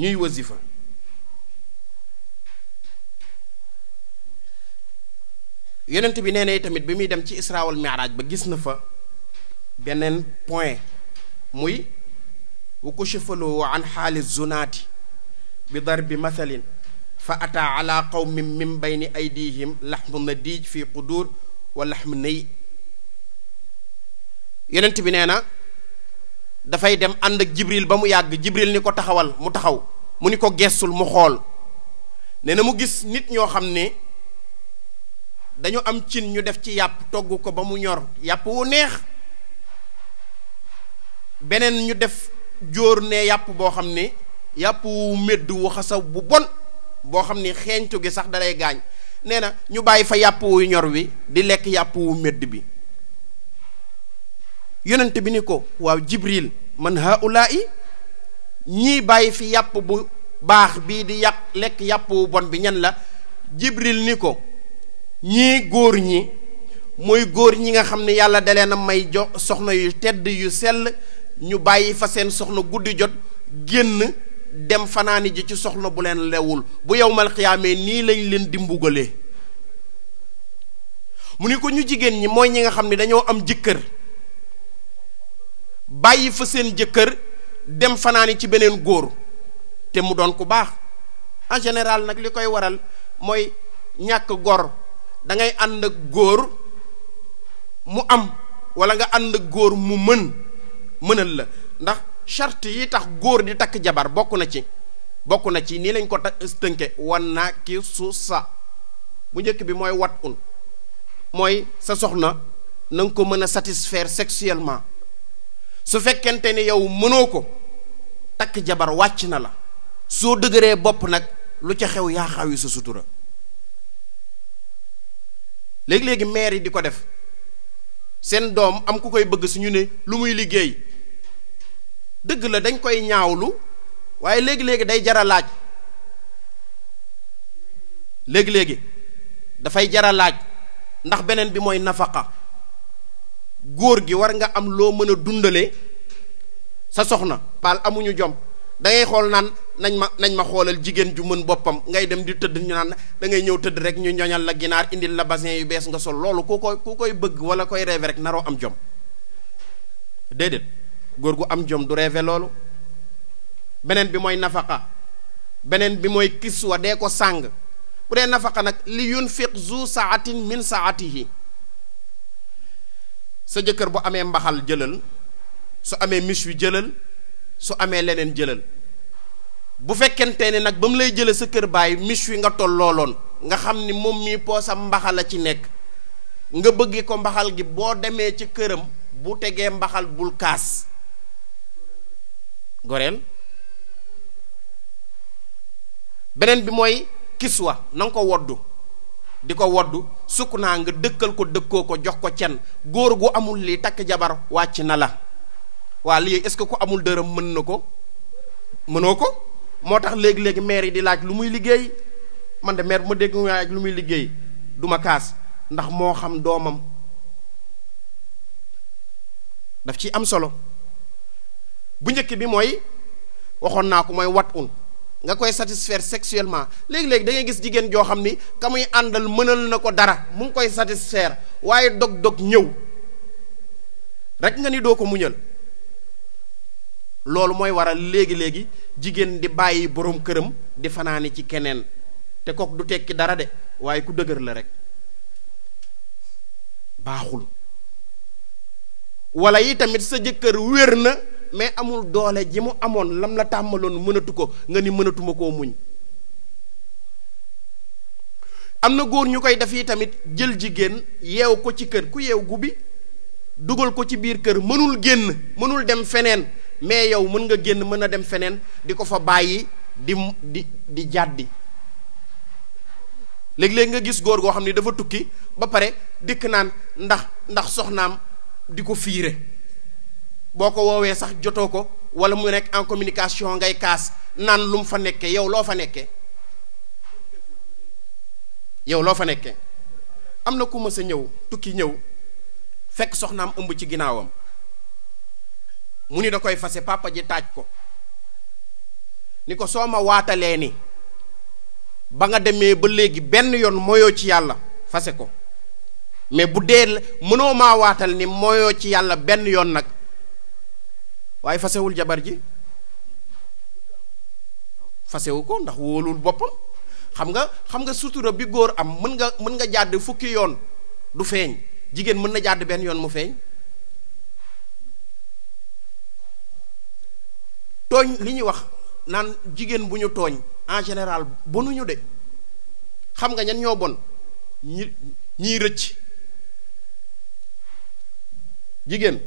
ñuy wasifa yonent bi nee na tamit bi muy dem ci Isra wal Mi'raj ba gis na fa beneen point muy wa kushifalu an xaali zunaati bi darbi mathalin fa ata ala qawmin min bayni aydihim laxmu nadiij fi qudur wa laxmu ney yonent bi nee na dafay dem ànd ak Jibril ba mu yàgg Jibril ni ko taxawal mu taxaw mu ni ko gestul mu xool nee na mu gis nit ñoo xam ne dañu am cin ñu def ci yàpp togg ko ba mu ñor yàpp wu neex beneen ñu def jóor ne yàpp boo xam ne yàpp wu medd wu xasaw bu bon boo xam ne xeeñtu gi sax dalay gaañ nee na ñu bàyyi fa yàpp wu ñor wi di lekk yàpp wu medd bi yonent bi ni ko waaw Jibril man haulaa'i ñii bàyyi fi yàpp bu baax bii di lekk yàpp wu bon bi ñan la Jibril ni ko ñii góor ñi mooy góor ñi nga xam ne yàlla da leen a may jox soxna yu tedd yu sell ñu bàyyi fa seen soxna guddi jot génn dem fanaani ji ci soxna bu leen lewul bu yowmal xiyaamee nii lañ leen di mbugalee. mu ni ko ñu jigéen ñi mooy ñi nga xam ne dañoo am jëkkër bàyyi fa seen jëkkër dem fanaani ci beneen góor te mu doon ku baax. en général nag li koy waral mooy ñàkk gor da ngay ànd ak góor mu am wala nga ànd ak góor mu mënal la ndax charte yi tax góor di takk jabar bokk na ci nii lañ ko tënke wan naa ki su sa bu njëkk bi mooy wat un mooy sa soxna na nga ko mën a satisfaire sexuellement. su fekkente ni yow mënoo ko takk jabar wàcc na la. soo dëgëree bopp nag lu ca xew yaa xawi sa sutura. léegi-léegi maire yi di ko def seen doom am ku koy bëgg suñu ne lu muy liggéey dëgg la dañ koy ñaawlu waaye léegi-léegi day jara laaj léegi-léegi dafay jara laaj ndax beneen bi mooy nafaqa góor gi war nga am loo mën a dundale sa soxna. baal amuñu jom da ngay xool naan nañ ma xoolal jigéen ju mën boppam ngay dem di tëdd ñu naan da ngay ñëw tëdd rek ñu ñoñal la ginaar indil la bassin yu bees nga sol loolu ku koy bëgg wala koy rêve rek naroo am jom. déedéet góor gu am jom du rêve loolu. beneen bi mooy nafaqa beneen bi mooy kiswa dee ko sàng bu dee nafaqa nag li yunfiq zu saatin min saatihi. sa jëkkër bu amee mbaxal jëlal su amee mis wi jëlal su amee leneen jëlal. bu fekkente ne nag ba mu lay jële sa kër baay mis wi nga tollooloon nga xam ni moom mii poosam mbaxal a ci nekk nga bëgg ko mbaxal gi boo demee ci këram bu tegee mbaxal bul kaas goreel. beneen bi mooy kiswa na nga ko woddu di ko woddu sukk naa nga dëkkal ko dëkkoo ko jox ko cen. góor gu amul lii takk jabar wàcc na la. waa lii est-ce que ku amul dërëm mën na ko mënoo ko. moo tax léegi-léegi maire yi di laaj lu muy liggéey man de maire bu ma dégg mu laaj lu muy liggéey du ma kaas ndax moo xam doomam daf ci am solo. bu njëkk bi mooy waxoon naa ko mooy wat un nga koy satisfaire sexuellement. léegi-léegi da ngay gis jigéen joo xam ni ka muy àndal mënal na ko dara mu ngi koy satisfaire waaye dog-dog ñëw rek nga ni doo ko muñal. loolu mooy waral léegi-léegi jigéen di bàyyi boroom këram di fanaani ci keneen te kook du tekki dara de waaye ku dëgër la rek baaxul. wala yi tamit sa jëkkër wér na mais amul doole ji mu amoon lam la tàmmaloon mënatu ko nga ni mënatuma koo muñ. am na góor ñu koy def yi tamit jël jigéen yeew ko ci kër ku yeew gubbi dugal ko ci biir kër mënul génn mënul dem feneen mais yow mën nga génn mën a dem feneen di ko fa bàyyi di jàddi. léeg-léeg nga gis góor goo xam ne dafa tukki ba pare dikk naan ndax soxnaam di ko fiire boo ko woowee sax jotoo ko wala mu nekk en communication ngay kaas naan lu mu fa nekkee yow loo fa nekkee am na ku ma sa ñëw tukki ñëw fekk soxnaam ëmb ci ginnaawam mu ni da koy fase papa ji taaj ko ni ko soo ma waatalee ni ba nga demee ba léegi benn yoon moyoo ci yàlla fase ko mais bu dee mënoo maa waatal ni moyoo ci yàlla benn yoon nag waaye fasewul jabar ji fasewu ko ndax wóolul boppam. xam nga sutura bi góor am mën nga jàdd fukki yoon du feeñ jigéen mën na jàdd benn yoon mu feeñ. tooñ li ñuy wax naan jigéen bu ñu tooñ en général bonuñu de xam nga ñan ñoo bon ñiy rëcc jigéen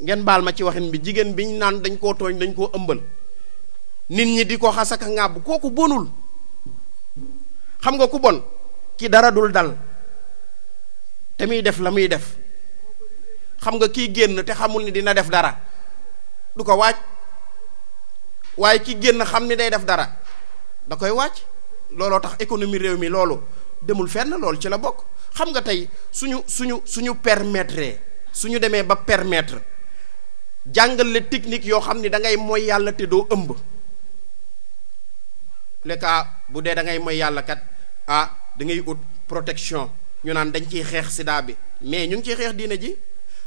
ngeen baal ma ci waxin bi jigéen biñ naan dañ koo tooñ dañ koo ëmbal nit ñi di ko xasaka ŋàbb kooku bonul. xam nga ku bon ki dara dul dal te muy def la muy def xam nga kii génn te xamul ni dina def dara du ko waaj waaye ki génn xam ni day def dara da koy waaj. looloo tax économie réew mi loolu demul fenn loolu ci la bokk. xam nga tey suñu permettre suñu demee ba permettre jàngal le technique yoo xam ni da ngay mooy yàlla te doo ëmb le cas bu dee da ngay mooy yàlla kat da ngay ut protection ñu naan dañ ciy xeex sida bi mais ñu ngi ciy xeex diine ji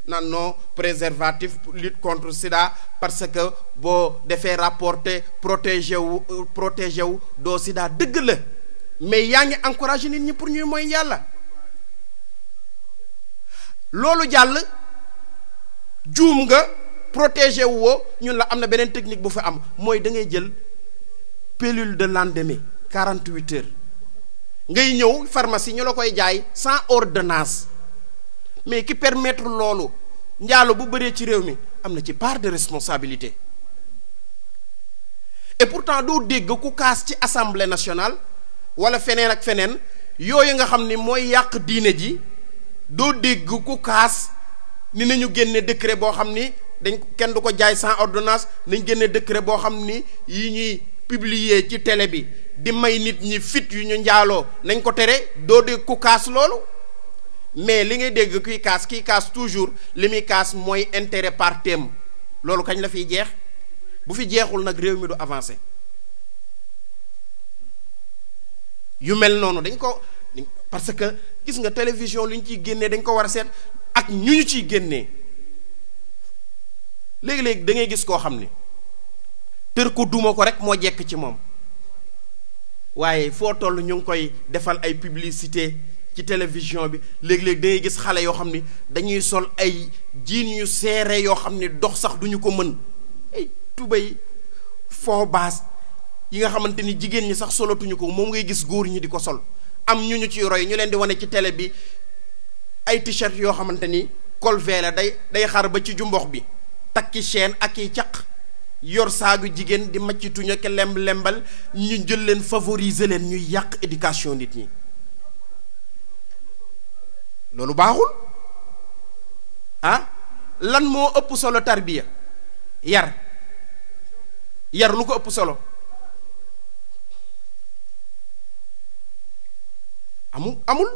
naan non préservatif lutte contre sida parce que boo defee rapporté protégé wu doo sida dëgg la mais yaa ngi encouragé nit ñi pour ñuy mooy yàlla. loolu jàll juum nga protégé wu woo ñun la am na beneen technique bu fi am mooy da ngay jël pilule de lendemain 48 heures ngay ñëw pharmacie ñu la koy jaay sans ordonnance mais ki permettre loolu njaalo bu bëree ci réew mi am na ci part de responsabilité. Et pourtant doo dégg ku kaas ci assemblée nationale wala feneen ak feneen yooyu nga xam ni mooy yàq diine ji doo dégg ku kaas ni nañu génne décret boo xam ni dañ kenn du ko jaay sans ordonnance, nañ génne décret boo xam ni yi ñuy publier ci télé bi di may nit ñi fit yu ñu njaaloo nañ ko tere. doo dégg ku kaas loolu mais li ngay dégg kii kaas toujours li muy kaas mooy intérêt partem. loolu kañ la fiy jeex? bu fi jeexul nag réew mi du avancé. yu mel noonu dañ ko parce que gis nga télévision lu ñu ciy génnee dañ ko war a seet ak ñu ciy génnee. léegi-léegi da ngay gis koo xam ni tër ko duma ko rek moo jekk ci moom waaye foo toll ñu ngi koy defal ay publicité ci télévision bi. léegi-léegi da ngay gis xale yoo xam ni dañuy sol ay jiin yu seere yoo xam ni dox sax duñu ko mën, ay tubéy fond basse yi nga xamante ni jigéen ñi sax solatuñu ko, moom ngay gis góor ñi di ko sol. am ñu ci roy ñu leen di wane ci télé bi ay t-shirt yoo xamante ni col V la day xar ba ci jumbox bi, takki chaîne ak i caq, yor saagu jigéen di macc tuñ ak lembal ñu jël leen favoriser leen ñuy yàq éducation nit ñi. loolu baaxul. lan moo ëpp solo tarbiya? yar lu ko ëpp solo? amul.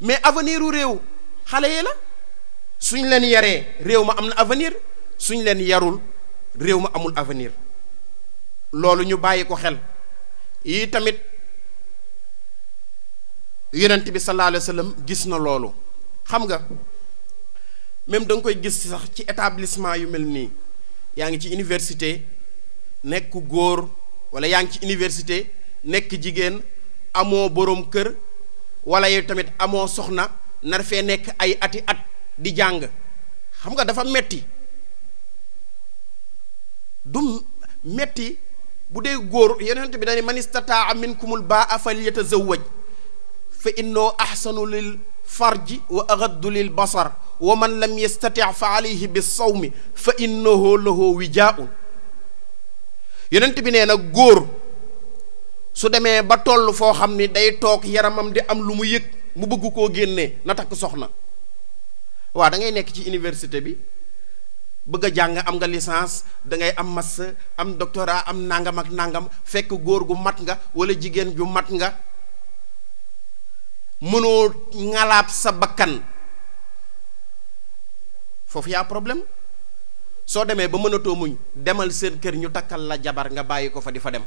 mais avenir u réew xale yi la. suñ leen yaree réew ma am na avenir, suñ leen yarul réew ma amul avenir. loolu ñu bàyyi ko xel. yi tamit yonent bi sallallahu alayhi wa sallam gis na loolu. xam nga même da nga koy gis sax ci établissement yu mel nii. yaa ngi ci université nekk góor wala yaa ngi ci université nekk jigéen, amoo boroom kër wala yow tamit amoo soxna, nar fee nekk ay ati at di jàng. xam nga dafa metti. du metti bu dee góor yonent bi dañu man istataa minkumul baa falyatazawwaj fa innahu ahsanu lil farji wa aghaddu lil basar wa man lam yastati fa alayhi bis sawmi fa innahu lahu wijaa'un. yonent bi nee na góor su demee ba toll foo xam ni day toog yaramam di am lu mu yëg mu bëgg koo génnee na takk soxna. waaw da ngay nekk ci université bi bëgg a jàng, am nga licence, da ngay am master, am doctorat, am nangam ak nangam, fekk góor gu mat nga wala jigéen ju mat nga, mënoo ngalaab sa bakkan. foofu yaa problème. soo demee ba mënatoo muñ demal seen kër ñu takkal la jabar nga bàyyi ko fa di fa dem.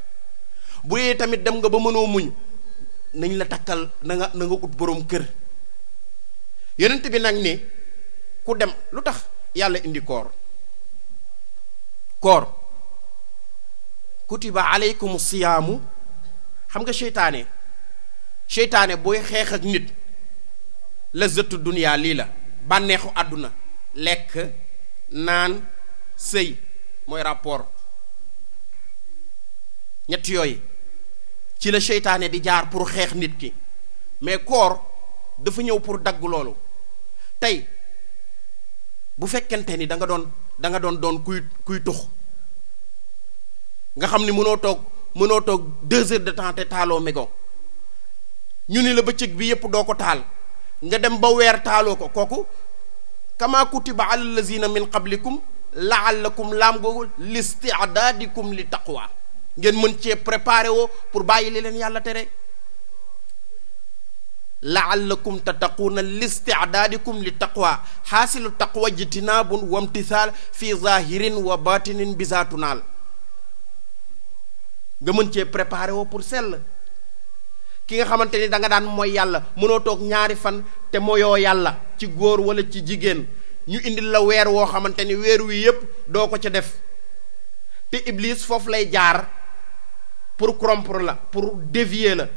bu yee tamit dem nga ba mënoo muñ nañ la takkal na nga ut boroom kër. yonent bi nag ni ku dem, lu tax yàlla indi koor kutiba aleykum siyaamu. xam nga seytaane booy xeex ak nit la zëttu duniyaa lii la bànneexu àdduna, lekk naan sëy mooy rapport. ñett yooyu ci la seytaane di jaar pour xeex nit ki. mais koor dafa ñëw pour dagg loolu. tey bu fekkente ni da nga doon kuy tux, nga xam ni mënoo toog 2 heures de temps te taaloo mégo, ñu ni la bëccëg bi yépp doo ko taal, nga dem ba weer taaloo ko, kooku kama kutiba ala allazina min qablikum la'allakum laam googu listi'dadikum li taqwa, ngeen mën cee préparé woo pour bàyyi li leen yàlla tere. la'allakum tattaquuna listi'dadikum li taqwa xaasilu taqwa jitinaabun wa imtisaal fi zahirin wa batinin bisaatunaal. nga mën cee préparé woo pour sell. ki nga xamante ni da nga daan mooy yàlla mënoo toog ñaari fan te moyoo yàlla ci góor wala ci jigéen ñu indil la weer woo xamante ni weer wi yépp doo ko ca def te Iblis foofu lay jaar pour corrompre la pour dévier la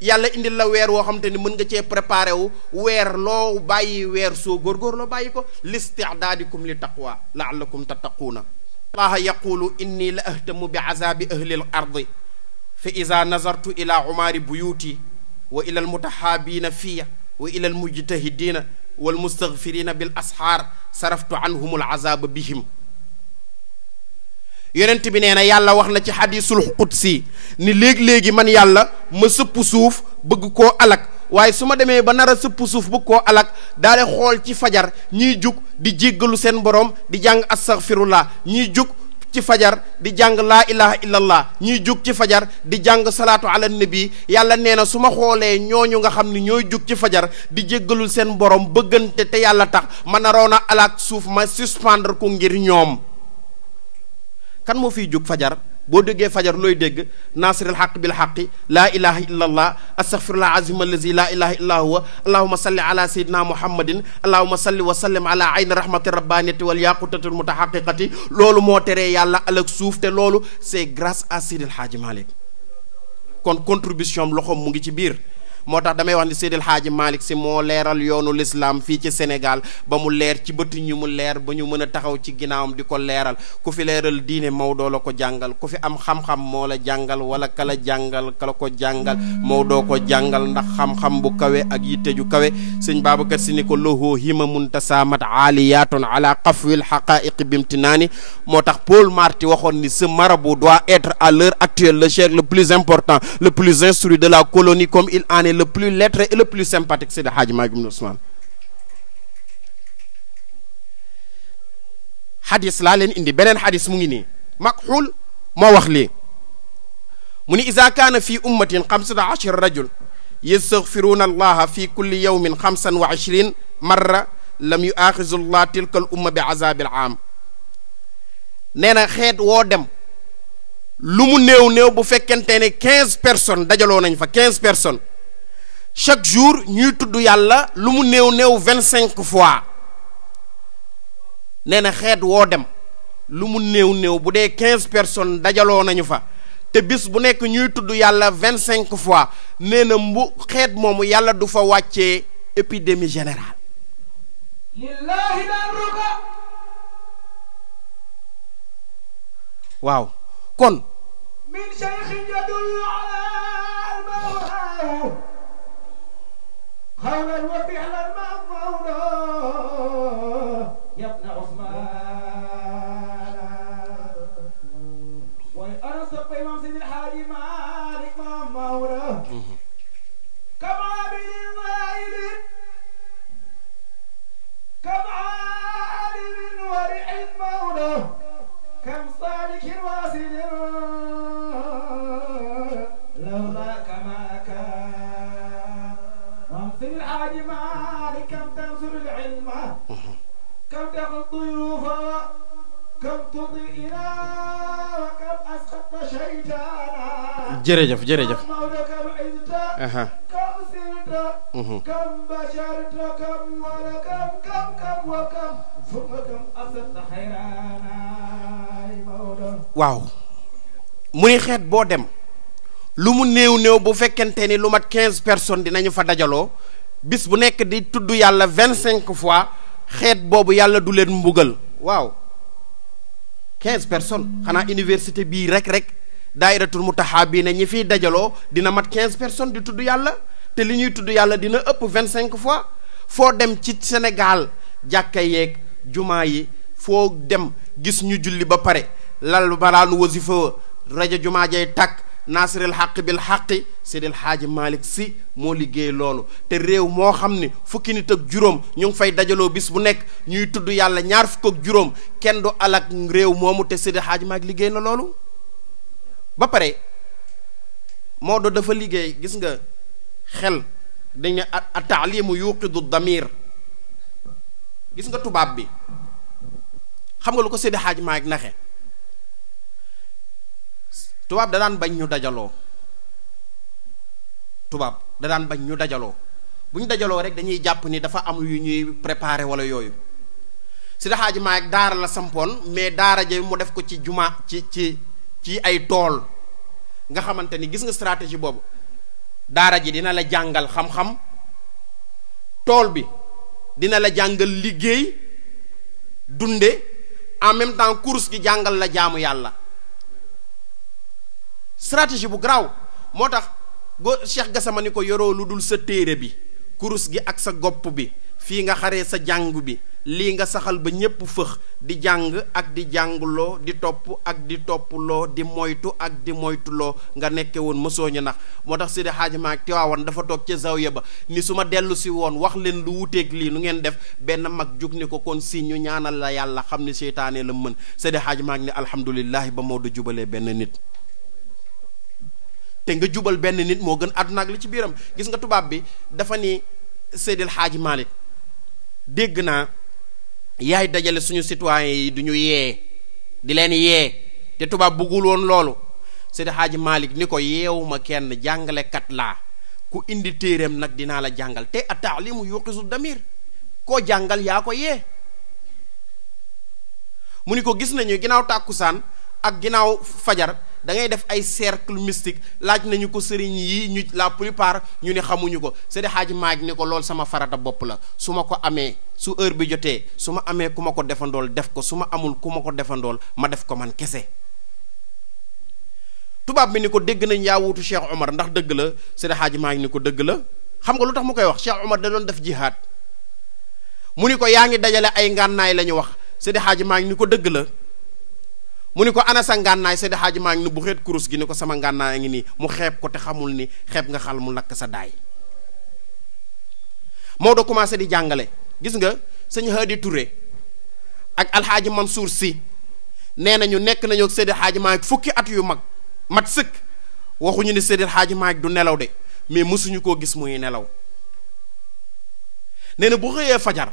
yàlla indil la weer woo xamante ni mën nga cee préparé wu weer loo bàyyi weer soo góorgóor loo bàyyi ko listi'daadikum li taqwa la'allakum tattaquuna allaha yaqulu inni la ahtamu bi azabi ahli al ardi fa ida nazartu ila umaari buyuti wa ila almutahaabina fiya wa ila almujtahidina walmustaghfirina bil asxaar saraftu anhum alazaba bihim yonent bi nee na yàlla wax na ci xadisul qudsi ni léegi-léegi man yàlla ma sëpp suuf bëgg koo alak waaye su ma demee ba nar a sëpp suuf bëgg koo alak daale xool ci fajar ñiy jug di jéggalu seen borom di jàng astaghfirullah ñiy jug ci fajar di jàng laa ilaha illallah ñiy jug ci fajar di jàng salaatu ala nabi yàlla nee na su ma xoolee ñooñu nga xam ni ñooy jug ci fajar di jéggalul seen borom bëggante te yàlla tax ma naroon a alak suuf ma suspendre ko ngir ñoom. kan moo fiy jug fajar boo déggee fajar looy dégg nasiril xaq bil xaqi laa ilaha illa allah astaghfirullah azim allazi laa ilaha illa huwa allahuma salli ala sayidina muhammadin allahuma salli wa sallim ala ayni rahmati rabbaniyati wal yaqutatul mutahaqiqati loolu moo teree yàlla alak suuf te loolu c'est grâce à Seydil Hadji Malick kon contribution am loxoom mu ngi ci biir moo tax damay wax ni Seydil Hadji Malick si moo leeral yoonu l'islam fii ci Sénégal ba mu leer ci bëtu ñu mu leer ba ñu mën a taxaw ci ginnaawam di ko leeral ku fi leeral diine Maodo la ko jàngal ku fi am xam-xam moo la jàngal wala kala jàngal kala ko jàngal Maodo ko jàngal ndax xam-xam bu kawe ak yitte ju kawe sëñ Babacar Si ni ko lohoo himamun tasaamat aaliyatun ala qafwil haqaiqi bimtinaani moo tax Paul Marty waxoon ni ce marabout doit être à l'heure actuelle le cheikh le plus important le plus instruit de la colonie comme il en est le plus lettré et le plus sympathique c'est le Hadji Malick ibn Ousmane xadis laa leen indi beneen xadis mu ngi nii Makxuul moo wax lii mu ni iza kaana fi ummatin 15 rajul yastaghfiruna allaha fi kulli yawmin 25 marra lam yuaxizu llah tilka al umma bi azabil aam nee na xeet woo dem lu mu néew bu fekkente ne 15 personnes dajaloo nañ fa 15 personnes chaque jour ñuy tudd yàlla lu mu néew 25 fois nee na xeet woo dem lu mu néew bu dee 15 personnes dajaloo nañu fa te bis bu nekk ñuy tudd yàlla 25 fois nee na xeet moomu yàlla du fa wàccee épidémie générale. waaw kon. قولا وفعلا مع المولى يا ابن عثمان وانا صف امام سيدي الحاجي مالك مع مولى كم عابد ظاهر كم عالم ورع مولى كم صالح واصل لولا كما كان سيد الحاجي مالك كم تنصر العلم كم تاخذ ضيوفا كم تضيئنا وكم اسقطت شيطانا jërëjëf مولى كم عزت كم سرت كم بشرت كم ولكم كم وكم ثم كم اسقطت حيرانا مولى waaw mu ni xeet boo dem lu mu néew bu fekkente ni lu mat 15 personnes dinañu fa dajaloo bis bu nekk di tudd yàlla 25 fois xeet boobu yàlla du leen mbugal waaw 15 personnes xanaa université bii rek daayiratul mutahaabina ñi fiy dajaloo dina mat 15 personnes di tudd yàlla te li ñuy tudd yàlla dina ëpp 25 fois foo dem ci Sénégal jàkka yeeg jumaa yi foo dem gis ñu julli ba pare lal balaanu wasifa rajo jumaa jay tàkk nasiril xaq bil xaqi Seydil Hadji Malick Sy moo liggéey loolu te réew moo xam ni fukki nit ak juróom ñu ngi fay dajaloo bis bu nekk ñuy tudd yàlla ñaar fukk ak juróom kenn du alak réew moomu te Seydil Hadji Malick liggéey na loolu ba pare Maodo dafa liggéey gis nga xel dañ ne a taalimu yuqidu damir gis nga tubaab bi xam nga lu ko Seydil Hadji Malick naxe tubaab da daan bañ ñu dajaloo tubaab da daan bañ ñu dajaloo bu ñu dajaloo rek dañuy jàpp ni dafa am yu ñuy préparer wala yooyu Seydi Hadji Malick daara la sampoon mais daara ja mu def ko ci juma ci ay tool nga xamante ni gis nga stratégie boobu daara ji dina la jàngal xam-xam tool bi dina la jàngal liggéey dunde en même temps course gi jàngal la jaamu yàlla stratégie bu garaaw moo tax Cheikh Gassama ni ko yoroo lu dul sa téere bi kurus gi ak sa gopp bi fii nga xaree sa jàng bi lii nga saxal ba ñépp fëx di jàng ak di jàngloo di topp ak di topploo di moytu ak di moytuloo nga nekke woon mësooñu nax moo tax Seydi Hadji Malick Tiwaawan dafa toog ca zawiya ba ni su ma dellu si woon wax leen lu wuteeg lii nu ngeen def benn mag jug ni ko kon si ñu ñaanal la yàlla xam ni seytaane la mën Seydi Hadji Malick ni alhamdulillahi ba Maodo jubalee benn nit te nga jubal benn nit moo gën àdduna ak li ci biiram gis nga tubaab bi dafa ni Seydi Hadji Malick dégg naa yaay dajale suñu citoyens yi du ñu yee di leen yee te tubaab bëggul woon loolu Seydi Hadji Malick ni ko yeewuma kenn jàngalekat laa ku indi téereem nag dinaa la jàngal te at-ta'limu yuqizu damir koo jàngal yaa ko yee mu ni ko gis nañu ginnaaw tàkkusaan ak ginnaaw fajar da ngay def ay cercle mystique laaj nañu ko sëriñ yi ñu la plupart ñu ne xamuñu ko Seydi Hadji Malick ni ko loolu sama farata bopp la su ma ko amee su heure bi jotee su ma amee ku ma ko defandool def ko su ma amul ku ma ko defandool ma def ko man kese tubaab bi ni ko dégg nañ yaa wuutu Cheikh Omar ndax dëgg la Seydi Hadji Malick ni ko dëgg la xam nga lu tax mu koy wax Cheikh Omar da doon def jihaad mu ni ko yaa ngi dajale ay ngànnaay la ñu wax Seydi Hadji Malick ni ko dëgg la mu ni ko ana sa ngànnaay Seydi Hadji Malick ni bu xeet kurus gi ni ko sama ngànnaay a ngi nii mu xeeb ko te xamul ni xeeb nga xal mu lakk sa daay Maodo commencé di jàngale gis nga sëñ Hadi Touré ak alxaaji Mansour Sy nee nañu nekk nañu ak Seydi Hadji Malick fukki at yu mat sëkk waxuñu ni Seydi Hadji Malick du nelaw de mais mësuñu koo gis muy nelaw nee na bu xëyee fajar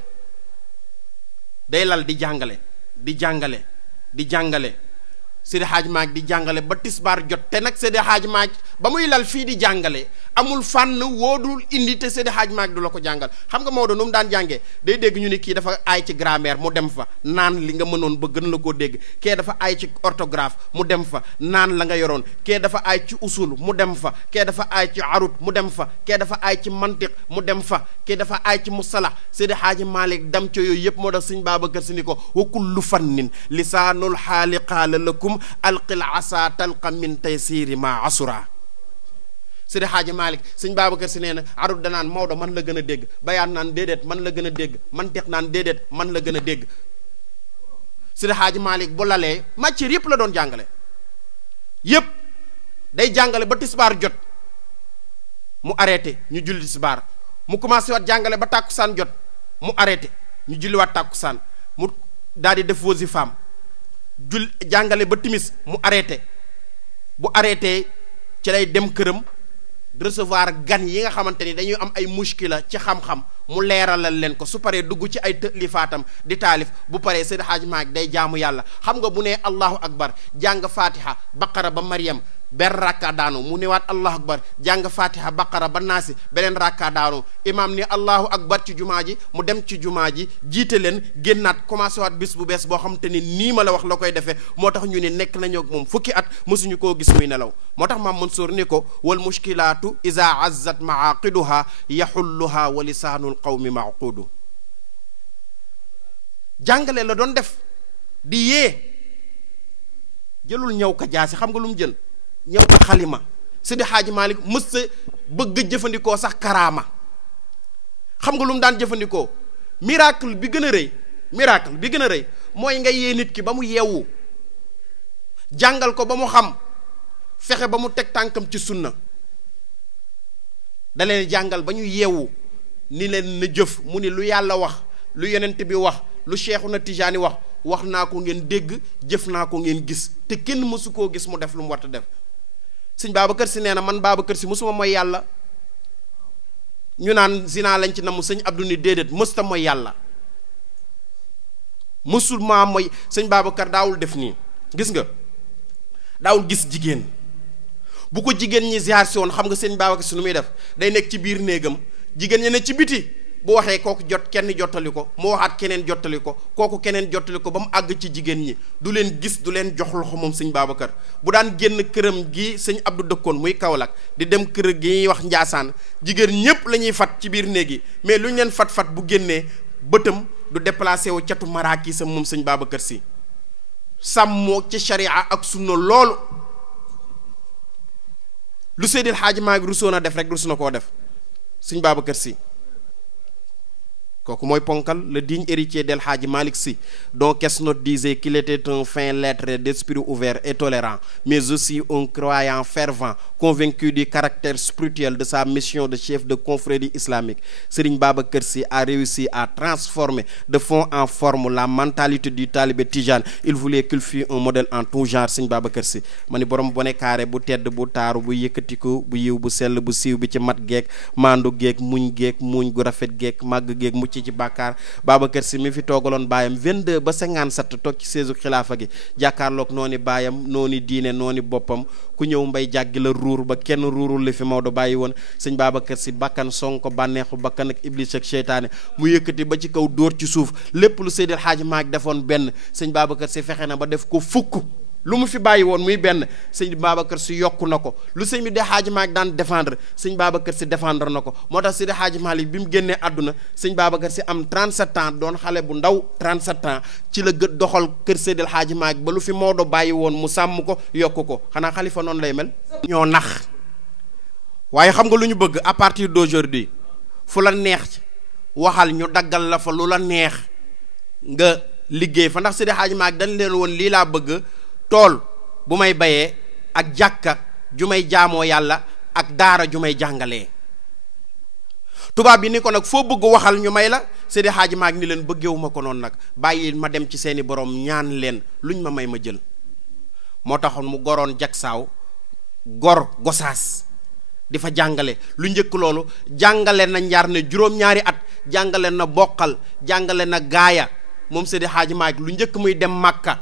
day lal di jàngale di jàngale Seydi Hadji Malick di jàngale ba tisbaar jot te nag Seydi Hadji Malick ba muy lal fii di jàngale amul fànn woodul indi te Seydi Hadji Malick du la ko jàngal xam nga Maodo nu mu daan jàngee day dégg ñu ni kii dafa aay ci grammaire mu dem fa naan li nga mënoon ba gën la koo dégg kee dafa aay ci orthographe mu dem fa naan la nga yoroon kee dafa aay ci usul mu dem fa kee dafa aay ci arut mu dem fa kee dafa aay ci mantiq mu dem fa kee dafa aay ci musalah Seydi Hadji Malick dem ca yooyu yëpp moo tax sëñ Babacar Si ni ko wa kullu fannin lisaanul xaali qaala lakum alqil asa talqa min taysiri ma asura Seydi Hadji Malick sëñ Babacar Si nee na arut danaan Maodo man la gën a dégg bayaan naan déedéet man la gën a dégg man teq naan déedéet man la gën a dégg Seydi Hadji Malick bu lalee matière yëpp la doon jàngale yëpp day jàngale ba tisbaar jot mu arrêté ñu julli tisbaar mu commencé waat jàngale ba tàkkusaan jot mu arrêté ñu julli waat tàkkusaan mu daal di def wasifaam jàngale ba timis mu arrêté bu arrêté ci lay dem këram recevoir gan yi nga xamante ni dañuy am ay muskila ci xam-xam mu leeralal leen ko su paree dugg ci ay tëlifaatam di taalif bu paree Seydi Hadji Malick day jaamu yàlla xam nga bu nee allahu akbar jàng fatiha baqara ba Maryam benn rakka daanu mu newaat allahu akbar jàng fatiha baqara ba naasi beneen rakka daanu imaam ni allahu akbar ci jumaa ji mu dem ci jumaa ji jiite leen génnaat commencé waat bis bu bees boo xam te ni nii ma la wax la koy defee moo tax ñu ne nekk nañu ak moom fukki at mësuñu koo gis muy nelaw moo tax maam Mansour ni ko wal mushkilaatu iza azzat maaqiduha yaxulluha wa lisaanul qawmi maqudu jàngale la doon def di yee jëlul ñëw ka jaasi xam nga lu mu jël ñëw ko xalima Seydi Hadji Malick mës sa bëgg jëfandikoo sax karaama xam nga lu mu daan jëfandikoo miracle bi gën a rëy mooy nga yee nit ki ba mu yeewu jàngal ko ba mu xam fexe ba mu teg tànkam ci sunna da leen jàngal ba ñu yeewu ni leen na jëf mu ni lu yàlla wax lu yonent bi wax lu Cheikhuna Tijaani wax naa ko ngeen dégg jëf naa ko ngeen gis te kenn mësu koo gis mu def lu mu war a def sëñ Babacar Si nee na man Babacar Si mësuma mooy yàlla ñu naan zina lañ ci namu sëñ Abdou ni déedéet mësta mooy yàlla mësul maa mooy sëñ Babacar daawul def nii gis nga daawul gis jigéen bu ko jigéen ñi ziar si woon xam nga sëñ Babacar Si nu muy def day nekk ci biir néegam jigéen ñi ne ci biti bu waxee kooku kenn jottali ko mu waxaat keneen jottali ko kooku keneen jottali ko ba mu àgg ci jigéen ñi du leen gis du leen jox loxo moom sëñ Babacar bu daan génn këram gi sëñ Abdou dëkkoon muy Kaolack di dem kër gi ñuy wax Njaasaan jigéen ñépp la ñuy fat ci biir néeg yi mais lu ñu leen fat bu génnee bëtam du déplacé wu catu maraakisam moom sëñ Babacar Si sàmmoo ci sharia ak sunna loolu lu Seydil Hadji Malick rusoon a def rek rus na koo def sëñ Babacar Si kooku mooy ponkal le digne héritier d'El Hadji Malick Sy dont Quesnot disait qu'il était un fin lettré d'esprit ouvert et tolérant mais aussi un croyant fervent convaincu du caractère spirituel de sa mission de chef de confrérie islamique. Serigne Babacar Sy a réussi à transformer de fond en forme la mentalité du talibé tijane. Il voulait qu'il fût un modèle en tout genre. Serigne Babacar Sy ma ni borom bone carré bu tedd bu taaru bu yëkkatiku bu yiw bu sell bu siiw bi ci mat geek maandu geek muñ gu rafet geek màgg geek ci bàkkaar. Babacar Sy mi fi toogaloon baayam 22 ba 57 toog ci seesu xilaafa gi jàkkaarloog nooni baayam nooni diine nooni boppam ku ñëw mbay jàggi la ruur ba kenn ruurul li fi Maodo bàyyi woon sëñ Babacar Sy bakkan song ko bànneexu bakkan ak iblis ak seytaane mu yëkkati ba ci kaw dóor ci suuf lépp lu Seydil Hadji Malick defoon benn sëñ Babacar Sy fexe na ba def ko fukk lu mu fi bàyyi woon muy benn sëñ Babacar Sy yokku na ko lu sëñ bi de Hadji Malick daan défendre sëñ Babacar Sy défendre na ko moo tax Seydi Hadji Malick bi mu génnee àdduna sëñ Babacar Sy am 37 ans doon xale bu ndaw 37 ans ci la gët doxal kër Seydi Hadji Malick ba lu fi Maodo bàyyi woon mu sàmm ko yokku ko xanaa xalifa noonu lay mel. ñoo nax waaye xam nga lu ñu bëgg à partir d'aujourd'hui fu la neex waxal ñu daggal la fa lu la neex nga liggéey fa ndax Seydi Hadji Malick dañ leen woon lii laa bëgg. tool bu may bayee ak jàkka ju may jaamoo yàlla ak daara ju may jàngalee tubaab bi ni ko nag foo bëgg waxal ñu may la Seydi Hadji Malick ni leen bëggewuma ko noonu nag bàyyi ma dem ci seeni borom ñaan leen luñ ma may ma jël moo taxoon mu goroon jagsaaw gor gosaas di fa jàngale lu njëkk loolu jàngale na njaar ne juróom-ñaari at jàngale na boqal jàngale na gaaya moom Seydi Hadji Malick lu njëkk muy dem Makka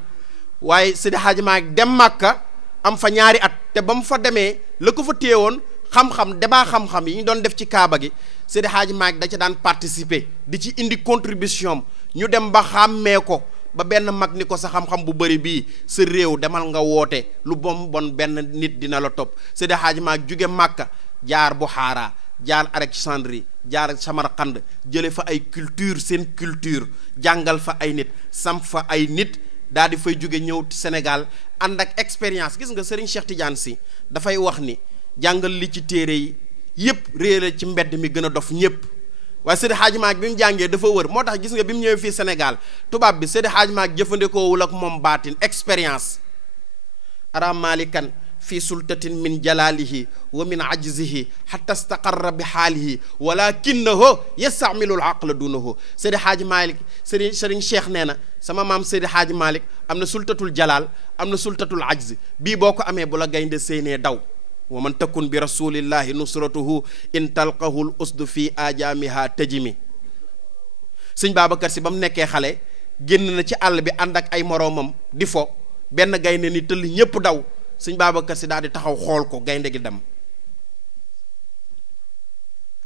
waaye Seydi Hadji Malick dem Màkka am fa ñaari at te ba mu fa demee la ko fa téewoon xam-xam débat xam-xam yi ñu doon def ci Kaaba gi Seydi Hadji Malick da ca daan participer di ci indi contribution ñu dem ba xàmmee ko ba benn mag ni ko sa xam-xam bu bëri bii sa réew demal nga woote lu bon benn nit dina la topp Seydi Hadji Malick jóge Màkka jaar Buxaara jaar Alexandrie jaar Samarqand jële fa ay culture seen culture jàngal fa ay nit samp fa ay nit daal di fay jóge ñëw Sénégal ànd ak expérience gis nga Serigne Cheikh Tidiane Sy dafay wax ni jàngal li ci téere yi yépp réere ci mbedd mi gën a dof ñépp waaye Seydi Hadji Malick bi mu jàngee dafa wër moo tax gis nga bi mu ñëwee fii Sénégal tubaab bi Seydi Hadji Malick jëfandikoowul ak moom baatin expérience ara malikan fi sultatin min jalalihi wa min ajzihi hatta istaqarra bi haalihi walakinahu yastamilu al aqla dunahu Seydi Hadji Malick Serigne Cheikh nee na sama maam Seydi Hadji Malick am na sultatul jalal am na sultatul ajzi bii boo ko amee bu la gaynde séenee daw wa man takun bi rasulillahi nusratuhu in talqahu l usdu fi ajamiha tajimi sëñ Babacar Sy ba mu nekkee xale génn na ci àll bi ànd ak ay moroomam di fo benn gaynde ni tëll ñépp daw sëñ Babacar Sy daal di taxaw xool ko gaynde gi dem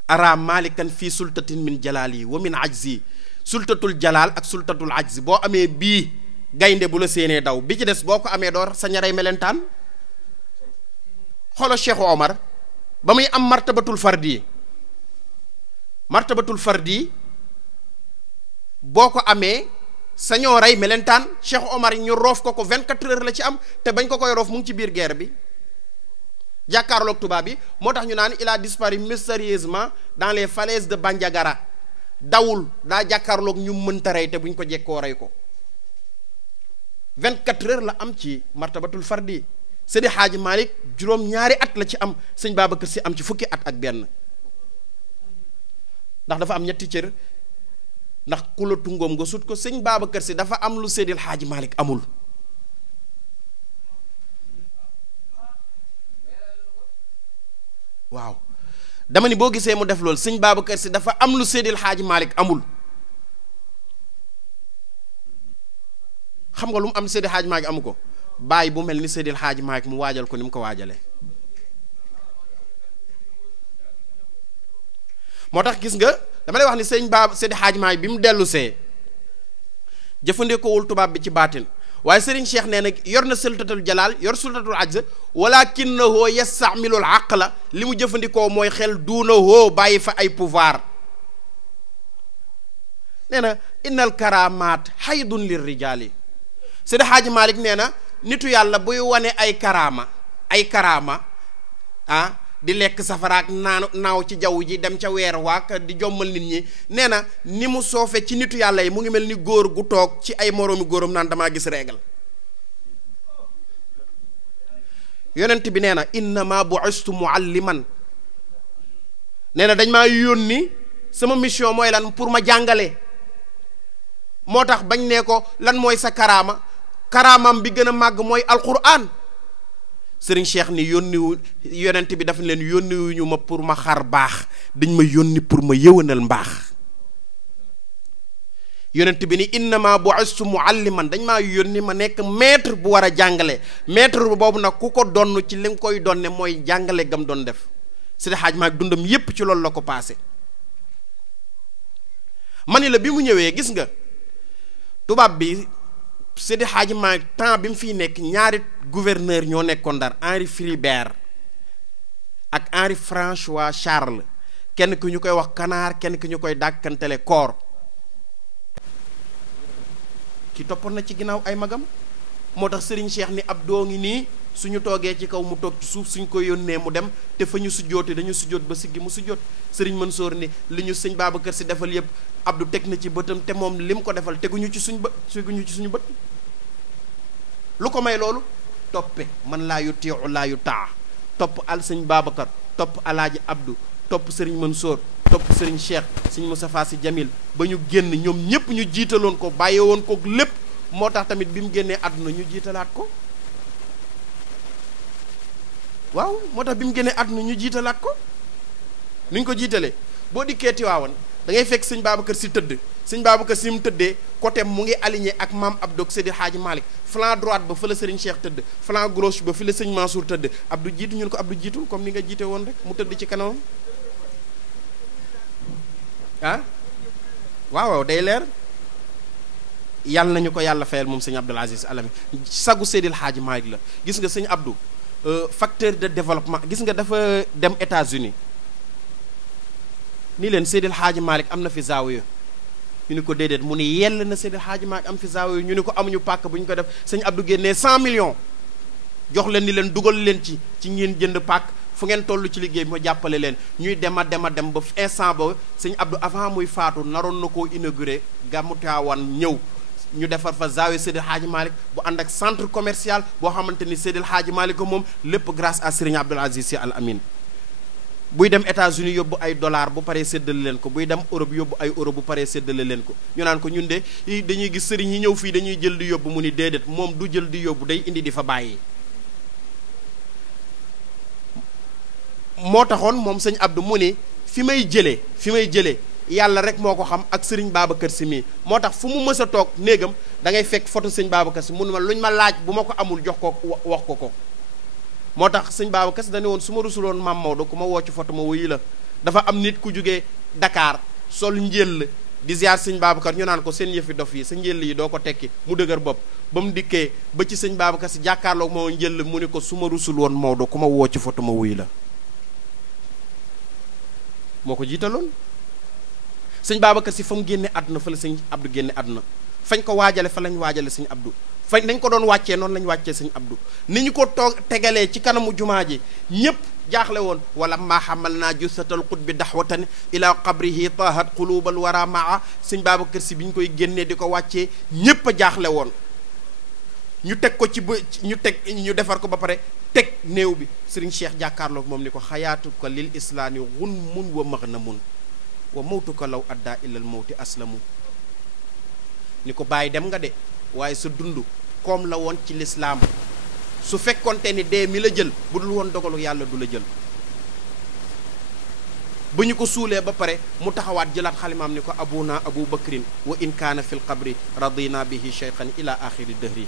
ara malikan fii sultatin min jalali wa min ajzi sultatul jalal ak sultatul ajzi boo amee bii gaynde bu la séenee daw bi ci des boo ko amee door sa ñaray melentaan xolo Cheikh Omar ba muy am martabatul fardi boo ko amee sañoo rey melentaan Cheikh Omar ñu roof ko 24 heures la ci am te bañ ko koy roof mu ngi ci biir guerre bi jàkkaarloog tubaab bi moo tax ñu naan il a disparu mystérieusement dans les falaises de Bandiagara dawul daa jàkkaarloog ñu mënta rey te buñ ko jekkoo rey ko 24 heures la am ci martabatul fardi Seydi Hadji Malick juróom-ñaari at la ci am sëñ Babacar Sy am ci fukki at ak benn ndax dafa am ñetti cër ndax ku la tungoom nga sut ko sëñ Babacar Sy dafa am lu Seydi Hadji Malick amul waaw dama ni boo gisee mu def loolu sëñ Babacar Sy dafa am lu Seydi Hadji Malick amul xam nga lu mu am Seydi Hadji Malick amu ko bàyyi bu mel ni Seydi Hadji Malick mu waajal ko ni mu ko waajalee moo tax gis nga dama lay wax ni sëñ Ba Seydi Hadji Maalik bi mu dellu see jëfandikoowul tubaab bi ci baatin waaye Serigne Cheikh nee na yor na sultatul jalaal yor sultatul ajz walakinahu yastamilul aqla li mu jëfandikoo mooy xel duunahoo bàyyi fa ay pouvoir nee na innal karamaat haydun lir rijaali Seydi Hadji Malick nee na nitu yàlla buy wane ay karaama di lekk safaraak naaw ci jaww ji dem ca weer waak di jommal nit ñi nee na ni mu soofe ci nitu yàlla yi mu ngi mel ni góor gu toog ci ay moroomi góoram naan damaa gis réegal yonent bi nee na innama bu'istu mualliman nee na dañ maa yónni sama mission mooy lan pour ma jàngale moo tax bañ ne ko lan mooy sa karaamam bi gën a màgg mooy alquran sëriñ Cheikh ni yónniwu yonent bi daf leen yónniwuñu ma pour ma xar baax dañ ma yónni pour ma yëwanal mbaax yonent bi ni innama bu'istu mualliman dañ maa yónni ma nekk maître bu war a jàngale maître boobu nag ku ko donn ci li nga koy donne mooy jàngale gam doon def Seydi Hadji Malick dundam yépp ci loolu la ko passé ma ni la bi mu ñëwee gis nga tubaab bi Seydi Hadji Malick temps bi mu fiy nekk ñaari gouverneur ñoo nekkoon Ndar Henri Philibert ak Henri François Charles kenn ki ñu koy wax Canard kenn ki ñu koy dàkkantele Cor ki toppoon na ci ginnaaw ay magam moo tax Serigne Cheikh ni ab doo ngi nii suñu toogee ci kaw mu toog ci suuf suñ ko yónnee mu dem te fa ñu sujjoote dañu sujjoot ba siggi mu sujjoot Serigne Mansour ni li ñu sëñ Babacar Sy defal yépp Abdou teg na ci bëtam te moom lim ko defal teguñu ci suñu bët lu ko may loolu toppe man laa yu tiiu laa yu taa topp al sëñ Babacar topp alaaji Abdou topp Serigne Mansour topp Serigne Cheikh sëñ Moustapha Sy Jamil ba ñu génn ñoom ñépp ñu jiitaloon ko bàyyee woon ko lépp moo tax tamit bi mu génnee àdduna ñu jiitalaat ko waaw moo tax bi mu génnee àdduna ñu jiitalaat ko nuñ ko jiitalee boo dikkee Tiwaawan da ngay fekk sëñ Babacar Sy tëdd sëñ Babacar Sy mu tëddee côté mu ngi aligné ak maam Abdou ak Seydi Hadji Malick flanc droite ba fa la Serigne Cheikh tëdd flanc gauche ba fi la sëñ Mansour tëdd Abdou jiitu ñun ko Abdou jiitul comme ni nga jiite woon rek mu tëdd ci kanamam waaw day leer yàlla nañu ko yàlla fayal moom sëñ Abdoul Aziz Alami sagu Seydil Hadji Malick la gis nga sëñ Abdou facteur de développement gis nga dafa dem États-Unis nii leen Seydil Hadji Malick am na fi zaawiya ñu ni ko déedéet mu ni yell na Seydil Hadji Malick am fi zaawiya ñu ni ko amuñu pàkk bu ñu ko def sëñ Abdou génnee 100 millions jox leen ni leen dugal leen ci ngeen jënd pàkk fu ngeen toll ci liggéey bi ma jàppale leen ñuy dem ba instant ba sëñ Abdou avant muy faatu naroon na koo inauguré gàmmu Tiwaawan ñëw ñu defar fa zaawiya Seydil Hadji Malick bu ànd ak centre commercial boo xamante ni Seydil Hadji Malick moom lépp grâce à Serigne Abdoul Aziz Sy Al Amin buy dem États-Unis yóbbu ay dollars bu paree séddale leen ko buy dem Europe yóbbu ay euro bu paree séddale leen ko ñu naan ko ñun de dañuy gis sëriñ yi ñëw fii dañuy jël di yóbbu mu ni déedéet moom du jël di yóbbu day indi di fa bàyyi. moo taxoon moom sëñ Abdou mu ni fi may jëlee yàlla rek moo ko xam ak sëriñ Babacar Sy mii moo tax fu mu mës a toog néegam da ngay fekk photo sëñ Babacar Sy mun ma luñ ma laaj bu ma ko amul jox ko wax ko. moo tax sëñ Babacar Sy dañu woon su ma rusuloon Maam Maodo ku ma woo ci photo ma wuyu la dafa am nit ku jógee Dakar sol njël di ziar sëñ Babacar ñu naan ko seen yëfi dof yi sa njël yi doo ko tekki mu dëgër bopp ba mu dikkee ba ci sëñ Babacar Sy jàkkaarloog moo njël mu ni ko su ma rusul woon Maodo ku ma woo ci photo ma wuyu la moo ko jiitaloon sëñ Babacar Sy fa mu génne àdduna fa la sëñ Abdou génne àdduna fañ ko waajale fa lañ waajale sëñ Abdou fañ nañ ko doon wàccee noonu lañ wàccee sëñ Abdou ni ñu ko toog tegalee ci kanamu jumaa ji ñépp jaaxle woon wala maa xamal naa jussatal xutbi daxwatan ila qabrihi tahat qulubal wara maa sëñ Babacar Sy bi ñu koy génnee di ko wàccee ñépp a jaaxle woon ñu teg ko ñu defar ko ba pare teg néew bi sëriñ Cheikh jàkkaarloog moom ni ko xayaatuka lil islaami gunmun wa magnamun wa mawtuka law adda ilal mawti aslamu ni ko bàyyi dem nga de waaye sa dund koom la woon ci lislaam su fekkonte ni dee mi la jël bu dul woon dogalu yàlla du la jël ba ñu ko suulee ba pare mu taxawaat jëlaat xalimaam ni ko abuna abu bakrin wa in kaana fil qabri radina bihi cheykhan ila axiri dëhri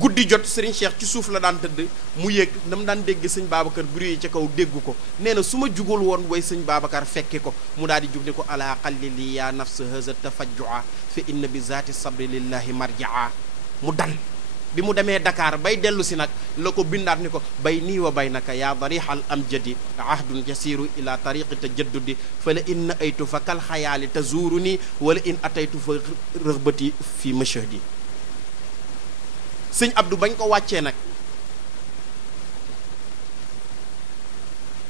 guddi jot sëriñ Cheikh ci suuf la daan tëdd mu yéeg na mu daan dégg sëñ Babacar bruit yi ca kaw dégg ko nee na su ma jugul woon way sëñ Babacar fekke ko mu daal di jug ni ko ala qalli li ya nafs haza tafajjua fa inna bi zaati sabri lillahi marjaa mu dal bi mu demee Dakar bay dellu si nag la ko bindaat ni ko bay nii wa baynaka yaa darixal amjadi ahdun jasiru ila tariqi tajaddudi fa la in na aytu fa kal xayaali tazuuru nii wala in ataytu fa rëxbati fi mashahdi sëñ Abdou bañ ko wàccee nag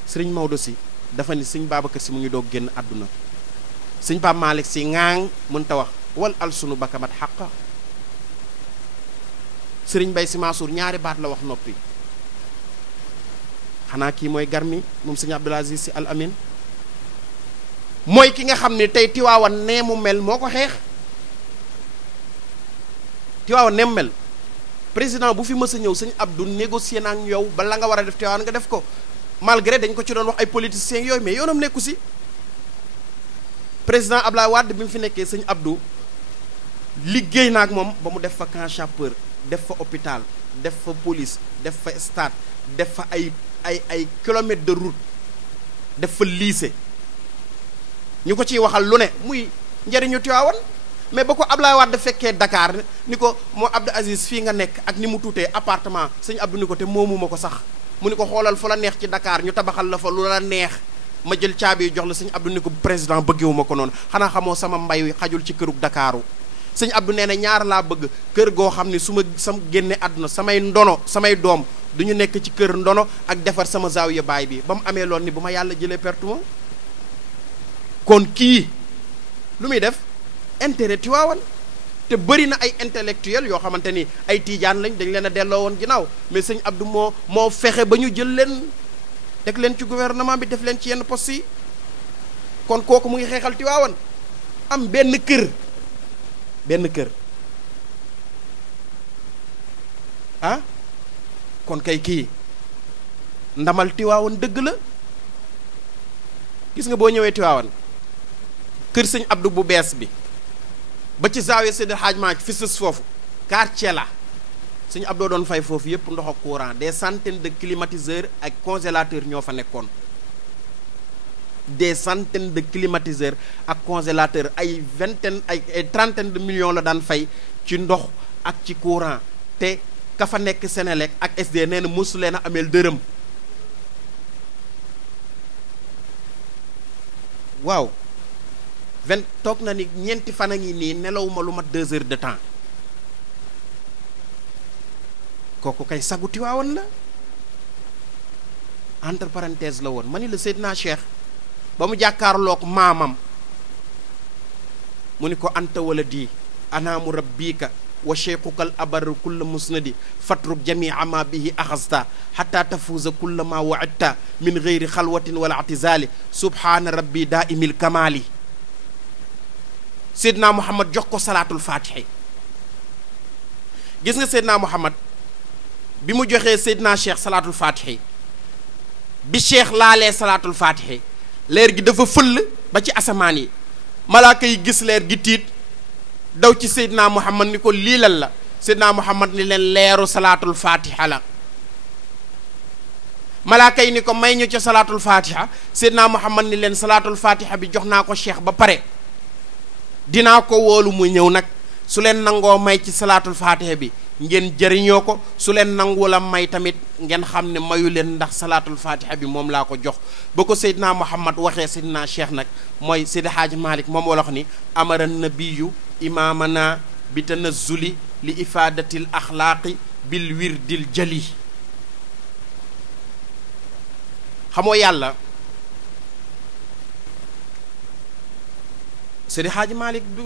sëriñ Maodo si dafa ni sëñ Babacar si mu ngi doog génn àdduna sëñ Pape Malick si ŋaang mën ta wax wal al sunu bakamat xaqa sëriñ Bay si Mansour ñaari baat la wax noppi xanaa kii mooy garmi moom sëñ Abdoul Aziz si Al Amin mooy ki nga xam ne tey Tiwaawan nee mu mel moo ko xeex Tiwaawan nee mu mel président bu fi mës a ñëw sëñ Abdou négocier naa ak yow ba la nga war a def Tiwaawan nga def ko malgré dañ ko ci doon wax ay politiciens yooyu mais yoonam nekku si président Abdoulaye Wade bi mu fi nekkee sëñ Abdou liggéey na ak moom ba mu def fa camp sapeur def fa hôpital def fa police def fa stade def fa ay kilomètres de route def fa lycée ñu ko ciy waxal lu ne muy njëriñu Tiwaawan mais ba ko Abdoulaye Wade fekkee Dakar ni ko moo Abdou Aziz fii nga nekk ak ni mu tuutee appartement sëñ Abdou ni ko te moomuma ko sax mu ni ko xoolal fu la neex ci Dakar ñu tabaxal la fa lu la neex ma jël caabi jox la sëñ Abdou ni ko président bëggewuma ko noonu xanaa xamoo sama mbay xajul ci kërug Dakaru sëñ Abdou nee na ñaar laa bëgg kër goo xam ne su ma génne àdduna samay ndono samay doom du ñu nekk ci kër ndono ak defar sama zaawiya baay bi ba mu amee loon ni bu ma yàlla jëlee perte ma kon kii lu muy def intérêt Tiwaawan te bëri na ay intellectuels yoo xamante ni ay tiijaan lañ dañ leen a delloo woon ginnaaw mais sëñ Abdou moo fexe ba ñu jël leen teg leen ci gouvernement bi def leen ci yenn poste yi kon kooku mu ngi xeexal Tiwaawan am benn kër ah kon kay kii ndamal Tiwaawan dëgg la gis nga boo ñëwee Tiwaawan kër sëñ Abdou bu bees bi ba ci zaawiya Seydi Hadj Malick fi sës foofu quartier la sëñ Abdou doon fay foofu yépp ndox ak courant des centaines de climatiseurs ak congélateurs ñoo fa nekkoon des centaines de climatiseurs ak congélateurs ay vingtaine ay trentaine de millions la daan fay ci ndox ak ci courant te ka fa nekk Sénélec ak SD nee na mosu leen a ameel dërëm waaw toog na ni ñeenti fan a ngi nii nelawuma lu mat 2 heures de temps kooku kay sagu Tiwaawan la entre parenthèse la woon ma ni la Seydina Cheikh ba mu jàkkaarloog maamam mu ni ko anta wala di anaamu rabbika wa cheikhukal abarru kulla musnadi fatruk jamia ma bihi axasta xata tafuuza kulla ma waidta min geyri xalwatin wala atizali subhaana rabbi daaimil kamali Seydina Muhammad jox ko salaatul faatihi gis nga Seydina Muhammad bi mu joxee Seydina Cheikh salaatul faatihi bi Cheikh laalee salaatul faatihi leer gi dafa fëll ba ci asamaan yi malaaka yi gis leer gi tiit daw ci Seydina Muhammad ni ko lii lan la Seydina Muhammad ni leen leeru salaatul faatiha la malaaka yi ni ko may ñu ca salaatul faatiha Seydina Muhammad ni leen salaatul faatiha bi jox naa ko Cheikh ba pare dinaa ko woolu mu ñëw nag su leen nangoo may ci salaatul faatiha bi ngeen jëriñoo ko su leen nangu la may tamit ngeen xam ne mayu leen ndax salaatul faatiha bi moom laa ko jox ba ko Seydina Muhammad waxee Seydina Cheikh nag mooy Seydi Hadji Malick moom wala wax ni amara nabiyu imaamana bi tanazzuli li ifaadatil axlaaqi bil wirdil jali xamoo yàlla Seydi Hadji Malick du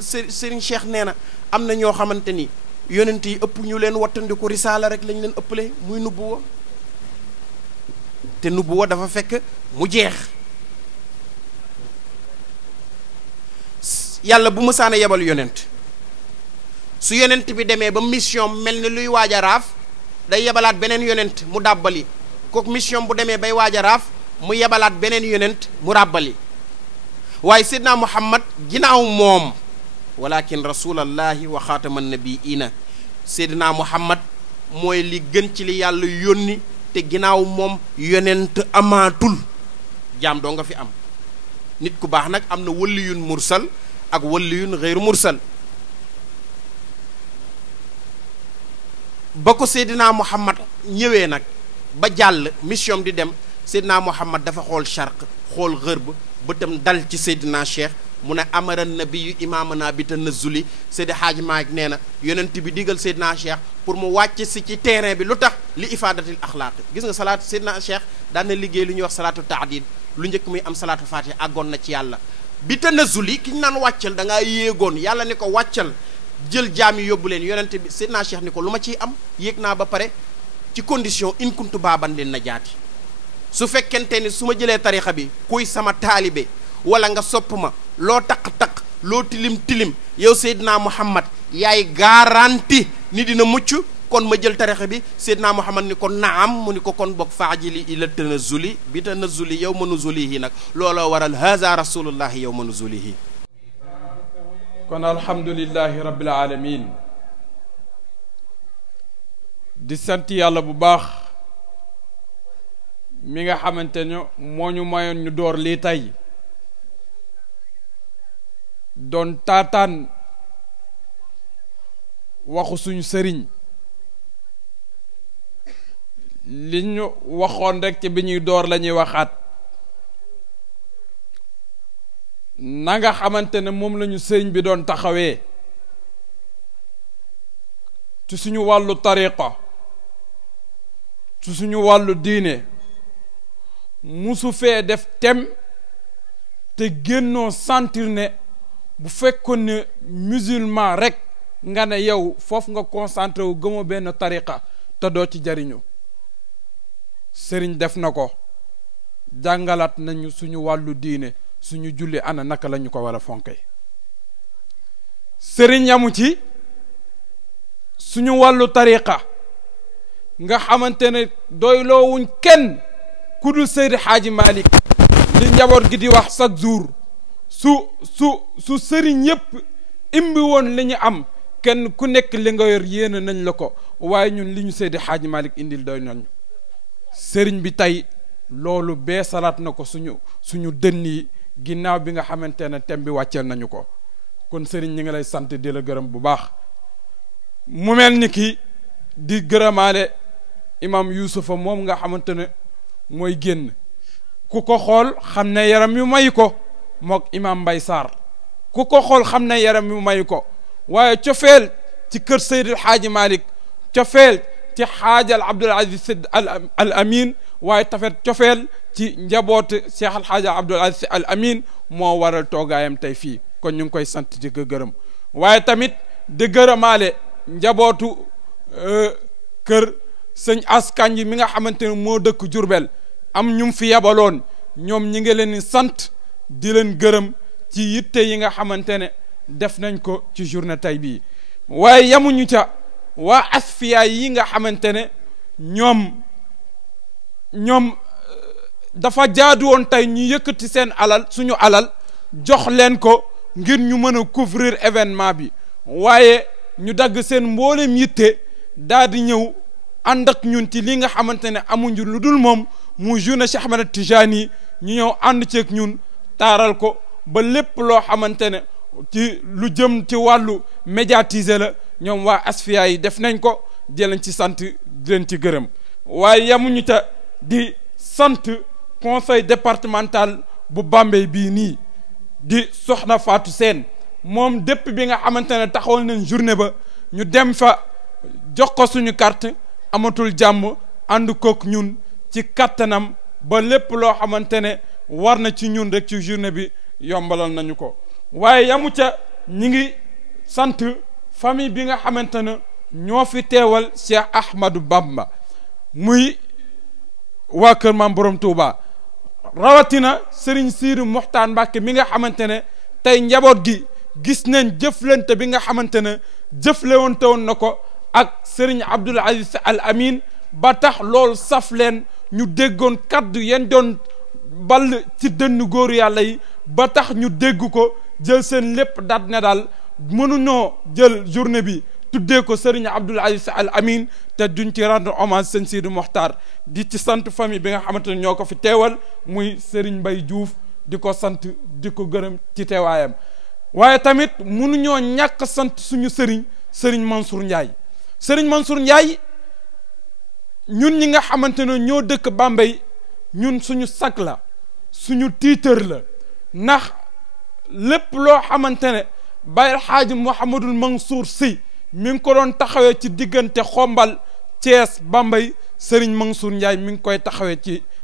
Serigne Cheikh nee na am na ñoo xamante ni yonent yi ëpp ñu leen wattandiku risaala rek lañ leen ëppale muy nubuwa te nubuwa dafa fekk mu jeex yàlla bu mësaana yebal yonent su yonent bi demee ba mission mel ni luy waaj a raaf day yebalaat beneen yonent mu dàbbali kooku mission bu demee bay waaj a raaf mu yebalaat beneen yonent mu ràbbali waaye Seydina Muhammad ginnaaw moom walakin rasulallahi wa xaatama nabiina Seydina Muhammad mooy li gën ci li yàlla yónni te ginnaaw moom yonent amaatul jaam doo nga fi am nit ku baax nag am na walliyun mursal ak walliyun xeyru mursal ba ko Seydina Muhammad ñëwee nag ba jàll mission di dem Seydina Muhammad dafa xool charq xool xërb bëtam dal ci Seydina Cheikh mu ne amara nabiyu imaamana bi tanazzuli Seydi Hadji Malick nee na yonent bi digal Seydina Cheikh pour mu wàcc si ci terrain bi lu tax li ifadatil axlaaq gis nga salaatu Seydina Cheikh daan na liggéey lu ñuy wax salaatu taadid lu njëkk muy am salaatu fatiha àggoon na ci yàlla bi tanazzuli ki ñu naan wàccal da ngaa yéegoon yàlla ni ko wàccal jël jaam yi yóbbu leen yonent bi Seydina Cheikh ni ko lu ma ciy am yéeg naa ba pare ci condition in kuntu baaban leen na jaati su fekkente ni su ma jëlee tarixa bi kuy sama taalibe wala nga sopp ma loo taq-taq loo tilim-tilim yow Seydina Muhammad yaay garanti ni dina mucc kon ma jël tarixa bi Seydina Muhammad ni ko naam mu ni ko kon bokk faajili ila tanazuli bi tanazuli yow ma nuzulihi nag looloo waral haza rasulullahi yow ma nuzulihi kon alhamdulillahi rabbil alamin di sant yàlla bu baax mi nga xamante ne moo ñu mayoon ñu door lii tey doon taataan waxu suñu sëriñ li ñu waxoon rek ci bi ñuy door la ñuy waxaat na nga xamante ne moom la ñu sëriñ bi doon taxawee ci suñu wàllu tariqa ci suñu wàllu diine musu fee def tem te génnoo sentir ne bu fekkoon ne musulman rek nga ne yow foofu nga concentré wu gëmoo benn tariqa te doo ci jariñu sëriñ def na ko jàngalaat nañu suñu wàllu diine suñu julli ana naka la ñu ko war a fonke sëriñ yamu ci suñu wàllu tariqa nga xamante ne doyloowuñ kenn ku dul Seydi Hadji Malick li njaboot gi di wax chaque jour su sëriñ yépp imbi woon li ñu am kenn ku nekk li nga yor yéene nañ la ko waaye ñun li ñu Seydi Hadji Malick indil doy nañu sëriñ bi tey loolu bee salaat na ko suñu dënn yi ginnaaw bi nga xamante ne tem bi wàcceel nañu ko kon sëriñ ñi ngi lay sant di la gërëm bu baax mu mel ni ki di gërëmaale imam Yuusufa moom nga xamante ne mooy génn ku ko xool xam ne yaram yu may ko mook imam Mbay Sarr ku ko xool xam ne yaram yu may ko waaye cofeel ci kër Seydil Hadji Malick cofeel ci xaajal Abdul Aziz al Amin waaye tafet cofeel ci njabootu Cheikh al Xaaja Abdul Aziz al Amin moo waral toogaayam tey fii kon ñu ngi koy sant ci ko gërëm waaye tamit di gërëmaale njabootu kër sëñ Askanji mi nga xamante ne moo dëkk Jurbel am ñum fi yabaloon ñoom ñi ngi leen di sant di leen gërëm ci yitte yi nga xamante ne def nañ ko ci journée tey bii waaye yamuñu ca waa asfiya yi nga xamante ne ñoom dafa jaadu woon tey ñu yëkkati seen alal suñu alal jox leen ko ngir ñu mën a couvrir événement bi waaye ñu dagg seen mboolem yitte daal di ñëw ànd ak ñun ci li nga xamante ne amuñu lu dul moom mu journée Cheikh Ahmed Tijani ñu ñëw ànd ceeg ñun taaral ko ba lépp loo xamante ne ci lu jëm ci wàllu médiatiser la ñoom waa asfiya yi def nañ ko di leen ci sant di leen ci gërëm waaye yamuñu ta di sant conseil départemental bu Bambey bii nii di soxna Fatou Sène moom dépp bi nga xamante ne taxawal nañ journée ba ñu dem fa jox ko suñu carte amatul jàmm ànd kook ñun ci kattanam ba lépp loo xamante ne war na ci ñun rek ci journée bi yombalal nañu ko waaye yamu ca ñi ngi sant famille bi nga xamante ne ñoo fi teewal Cheikh Ahmadou Bamba muy waa kër Maam Borom Touba rawatina Serigne Siiru Muxtaar Mbàkke mi nga xamante ne tey njaboot gi gis nañ jëflante bi nga xamante ne jëflewante woon na ko ak Serigne Abdoul Aziz Al Amin ba tax loolu saf leen ñu déggoon kaddu yeen doon ball ci dënn góor yàlla yi ba tax ñu dégg ko jël seen lépp dat ne daal mënuñoo jël journée bi tuddee ko Serigne Abdoul Aziz Al Amin te duñ ci rendre hommage sëñ Sidi Mokhtar di ci sant famille bi nga xamante ne ñoo ko fi teewal muy Serigne Mbaye Diouf di ko sant di ko gërëm ci teewaayam waaye tamit mënuñoo ñàkk sant suñu Serigne Mansour Ndiaye Serigne Mansour Ndiaye ñun ñi nga xamante ne ñoo dëkk Bambey ñun suñu sag la suñu tiitër la ndax lépp loo xamante ne Baye Xaaji Mouhamadul Mansour Sy mi ngi ko doon taxawee ci diggante Xombal Thiès Bambey Serigne Mansour Ndiaye mi ngi koy taxawee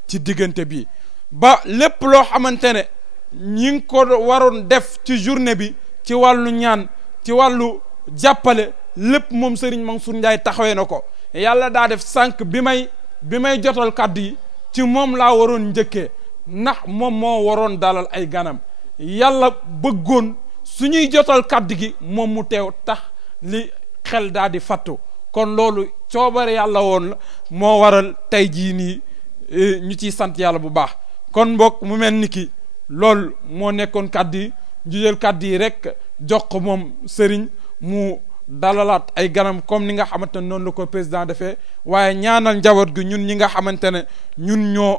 ci diggante bi ba lépp loo xamante ne ñi ngi ko waroon def ci journée bi ci wàllu ñaan ci wàllu jàppale lépp moom Serigne Mansour Ndiaye taxawee na ko yàlla daa def sànq bi may jotal kàddu yi ci moom laa waroon njëkkee ndax moom moo waroon dalal ay ganam yàlla bëggoon suñuy jotal kàddu gi moom mu teew tax li xel daa di fattu kon loolu coobare yàlla woon la moo waral tey jii nii ñu ciy sant yàlla bu baax kon mbokk mu mel ni ki loolu moo nekkoon kàddu yi ñu jël kàddu yi rek jox ko moom Serigne mu dalalaat ay ganam comme ni nga xamante ne noonu la ko président defee waaye ñaanal njaboot gi ñun ñi nga xamante ne ñun ñoo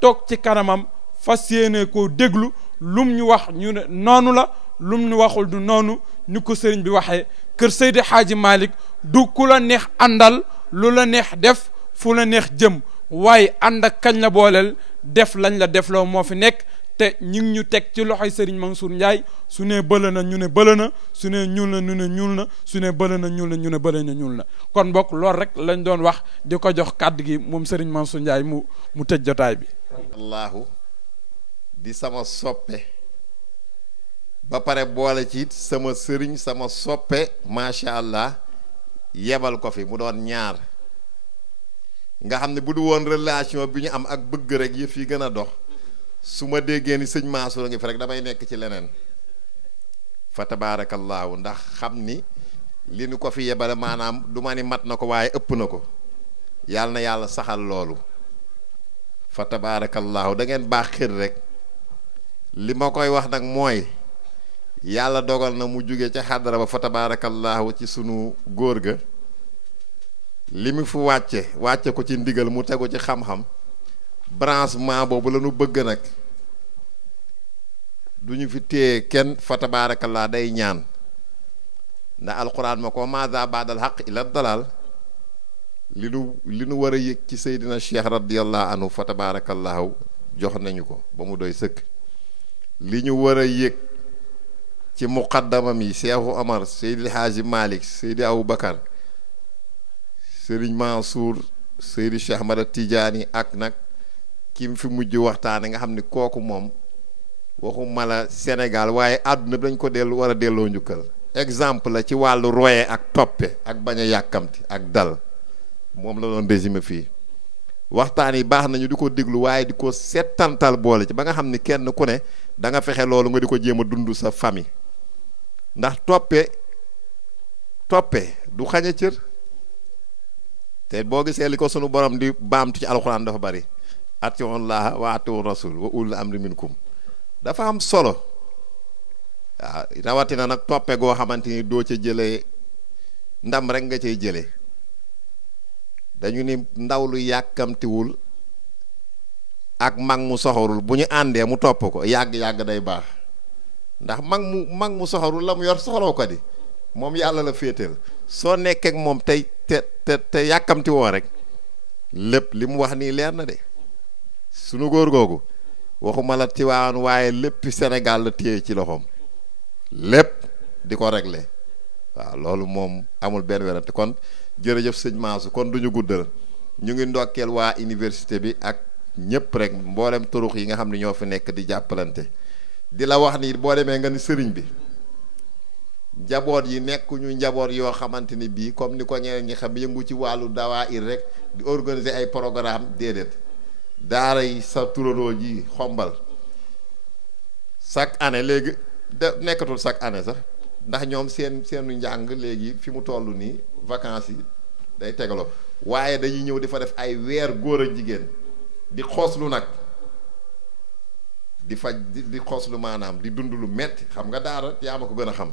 toog ci kanamam fas yéene koo déglu lum ñu wax ñu ne noonu la lum ñu waxul du noonu ñu ko sëriñ bi waxee kër Seydi Hadji Malick du ku la neex àndal lu la neex def fu la neex jëm waaye ànd ak kañ la booleel def lañ la def loo moo fi nekk te ñu ngi ñu teg ci loxoy Serigne Mansour Ndiaye su ne bële na ñu ne bële na su ne ñuul na ñu ne ñuul na su ne bële na ñuul na ñu ne bële na ñuul na kon bokk loolu rek lañ doon wax di ko jox kàddu gi moom Serigne Mansour Ndiaye mu tëj jotaay bi. Allahu di sama soppe ba pare boole ci it sama sëriñ sama soppe macha allah yebal ko fi mu doon ñaar nga xam ne bu du woon relation bi ñu am ak bëgg rek yëf yi gën a dox. su ma déggee ni sëñ Mansour a ngi fi rek damay nekk ci leneen fa tabaarakallaahu ndax xam ni li nu ko fi yebale maanaam du ma ni mat na ko waaye ëpp na ko yàlla na yàlla saxal loolu fa tabaarakallaahu da ngeen baax xër rek li ma koy wax nag mooy yàlla dogal na mu jóge ca xadara ba fa tabaarakallaahu ci sunu góor ga li mu fu wàcce ko ci ndigal mu tegu ci xam-xam branchement boobu la ñu bëgg nag du ñu fi téye kenn fa tabaarakallaa day ñaan ndax alquran ma ko maza baadal xaq ila dalal li nu war a yëg ci Seydina Cheikh radiyallahu anhu fa tabaarakallaahu jox nañu ko ba mu doy sëkk li ñu war a yëg ci muqaddamam yi Cheikhu Omar Seydi Hadji Malick Seydi Aboubacar Serigne Mansour Seydi Cheikh Ahmada Tidiane ak nag ki mu fi mujj waxtaane nga xam ni kooku moom waxuma la Sénégal waaye àdduna bi dañ ko war a delloo njukkal exemple la ci wàllu roye ak toppe ak bañ a yàkkamti ak dal moom la doon résumé fii waxtaan yi baax nañu di ko déglu waaye di ko settantal boole ci ba nga xam ni kenn ku ne da nga fexe loolu nga di ko jéem a dund sa famille ndax toppe du xañ a cër te boo gisee li ko sunu borom di baamtu ci alxuraan dafa bari atiiwu llaaha wa atiiwu rasul wa ulul amri minkum dafa am solo waaw rawatina nag toppe goo xamante ni doo ca jëlee ndam rek nga cay jëlee dañu ni ndaw lu yàkkamtiwul ak mag mu soxorul bu ñu àndee mu topp ko yàgg-yàgg day baax ndax mag mu soxorul la mu yor soxloo ko di moom yàlla la féeteel soo nekkee ak moom tey te yàkkamti woo rek lépp li mu wax nii leer na de sunu góor googu waxuma la Tiwaawan waaye lépp Sénégal la téye ci loxoom lépp di ko régler waaw loolu moom amul benn werante kon jërëjëf sëñ Mansour kon duñu guddal ñu ngi ndokkeel waa université bi ak ñëpp rek mboolem turux yi nga xam ne ñoo fi nekk di jàppalante di la wax ni boo demee nga ni sëriñ bi njaboot yi nekkuñu njaboot yoo xamante ni bii comme ni ko ñeneen ñi xam yëngu ci wàllu dawaayir rek di organiser ay programme déedéet daara yi sa turandoo ji xombal chaque année léegi nekkatul chaque année sax ndax ñoom seenu njàng léegi fi mu toll nii vacances yi day tegaloo waaye dañuy ñëw di fa def ay weer góor ak jigéen di xooslu nag di faj di xooslu maanaam di dund lu metti xam nga daara yaa ma ko gën a xam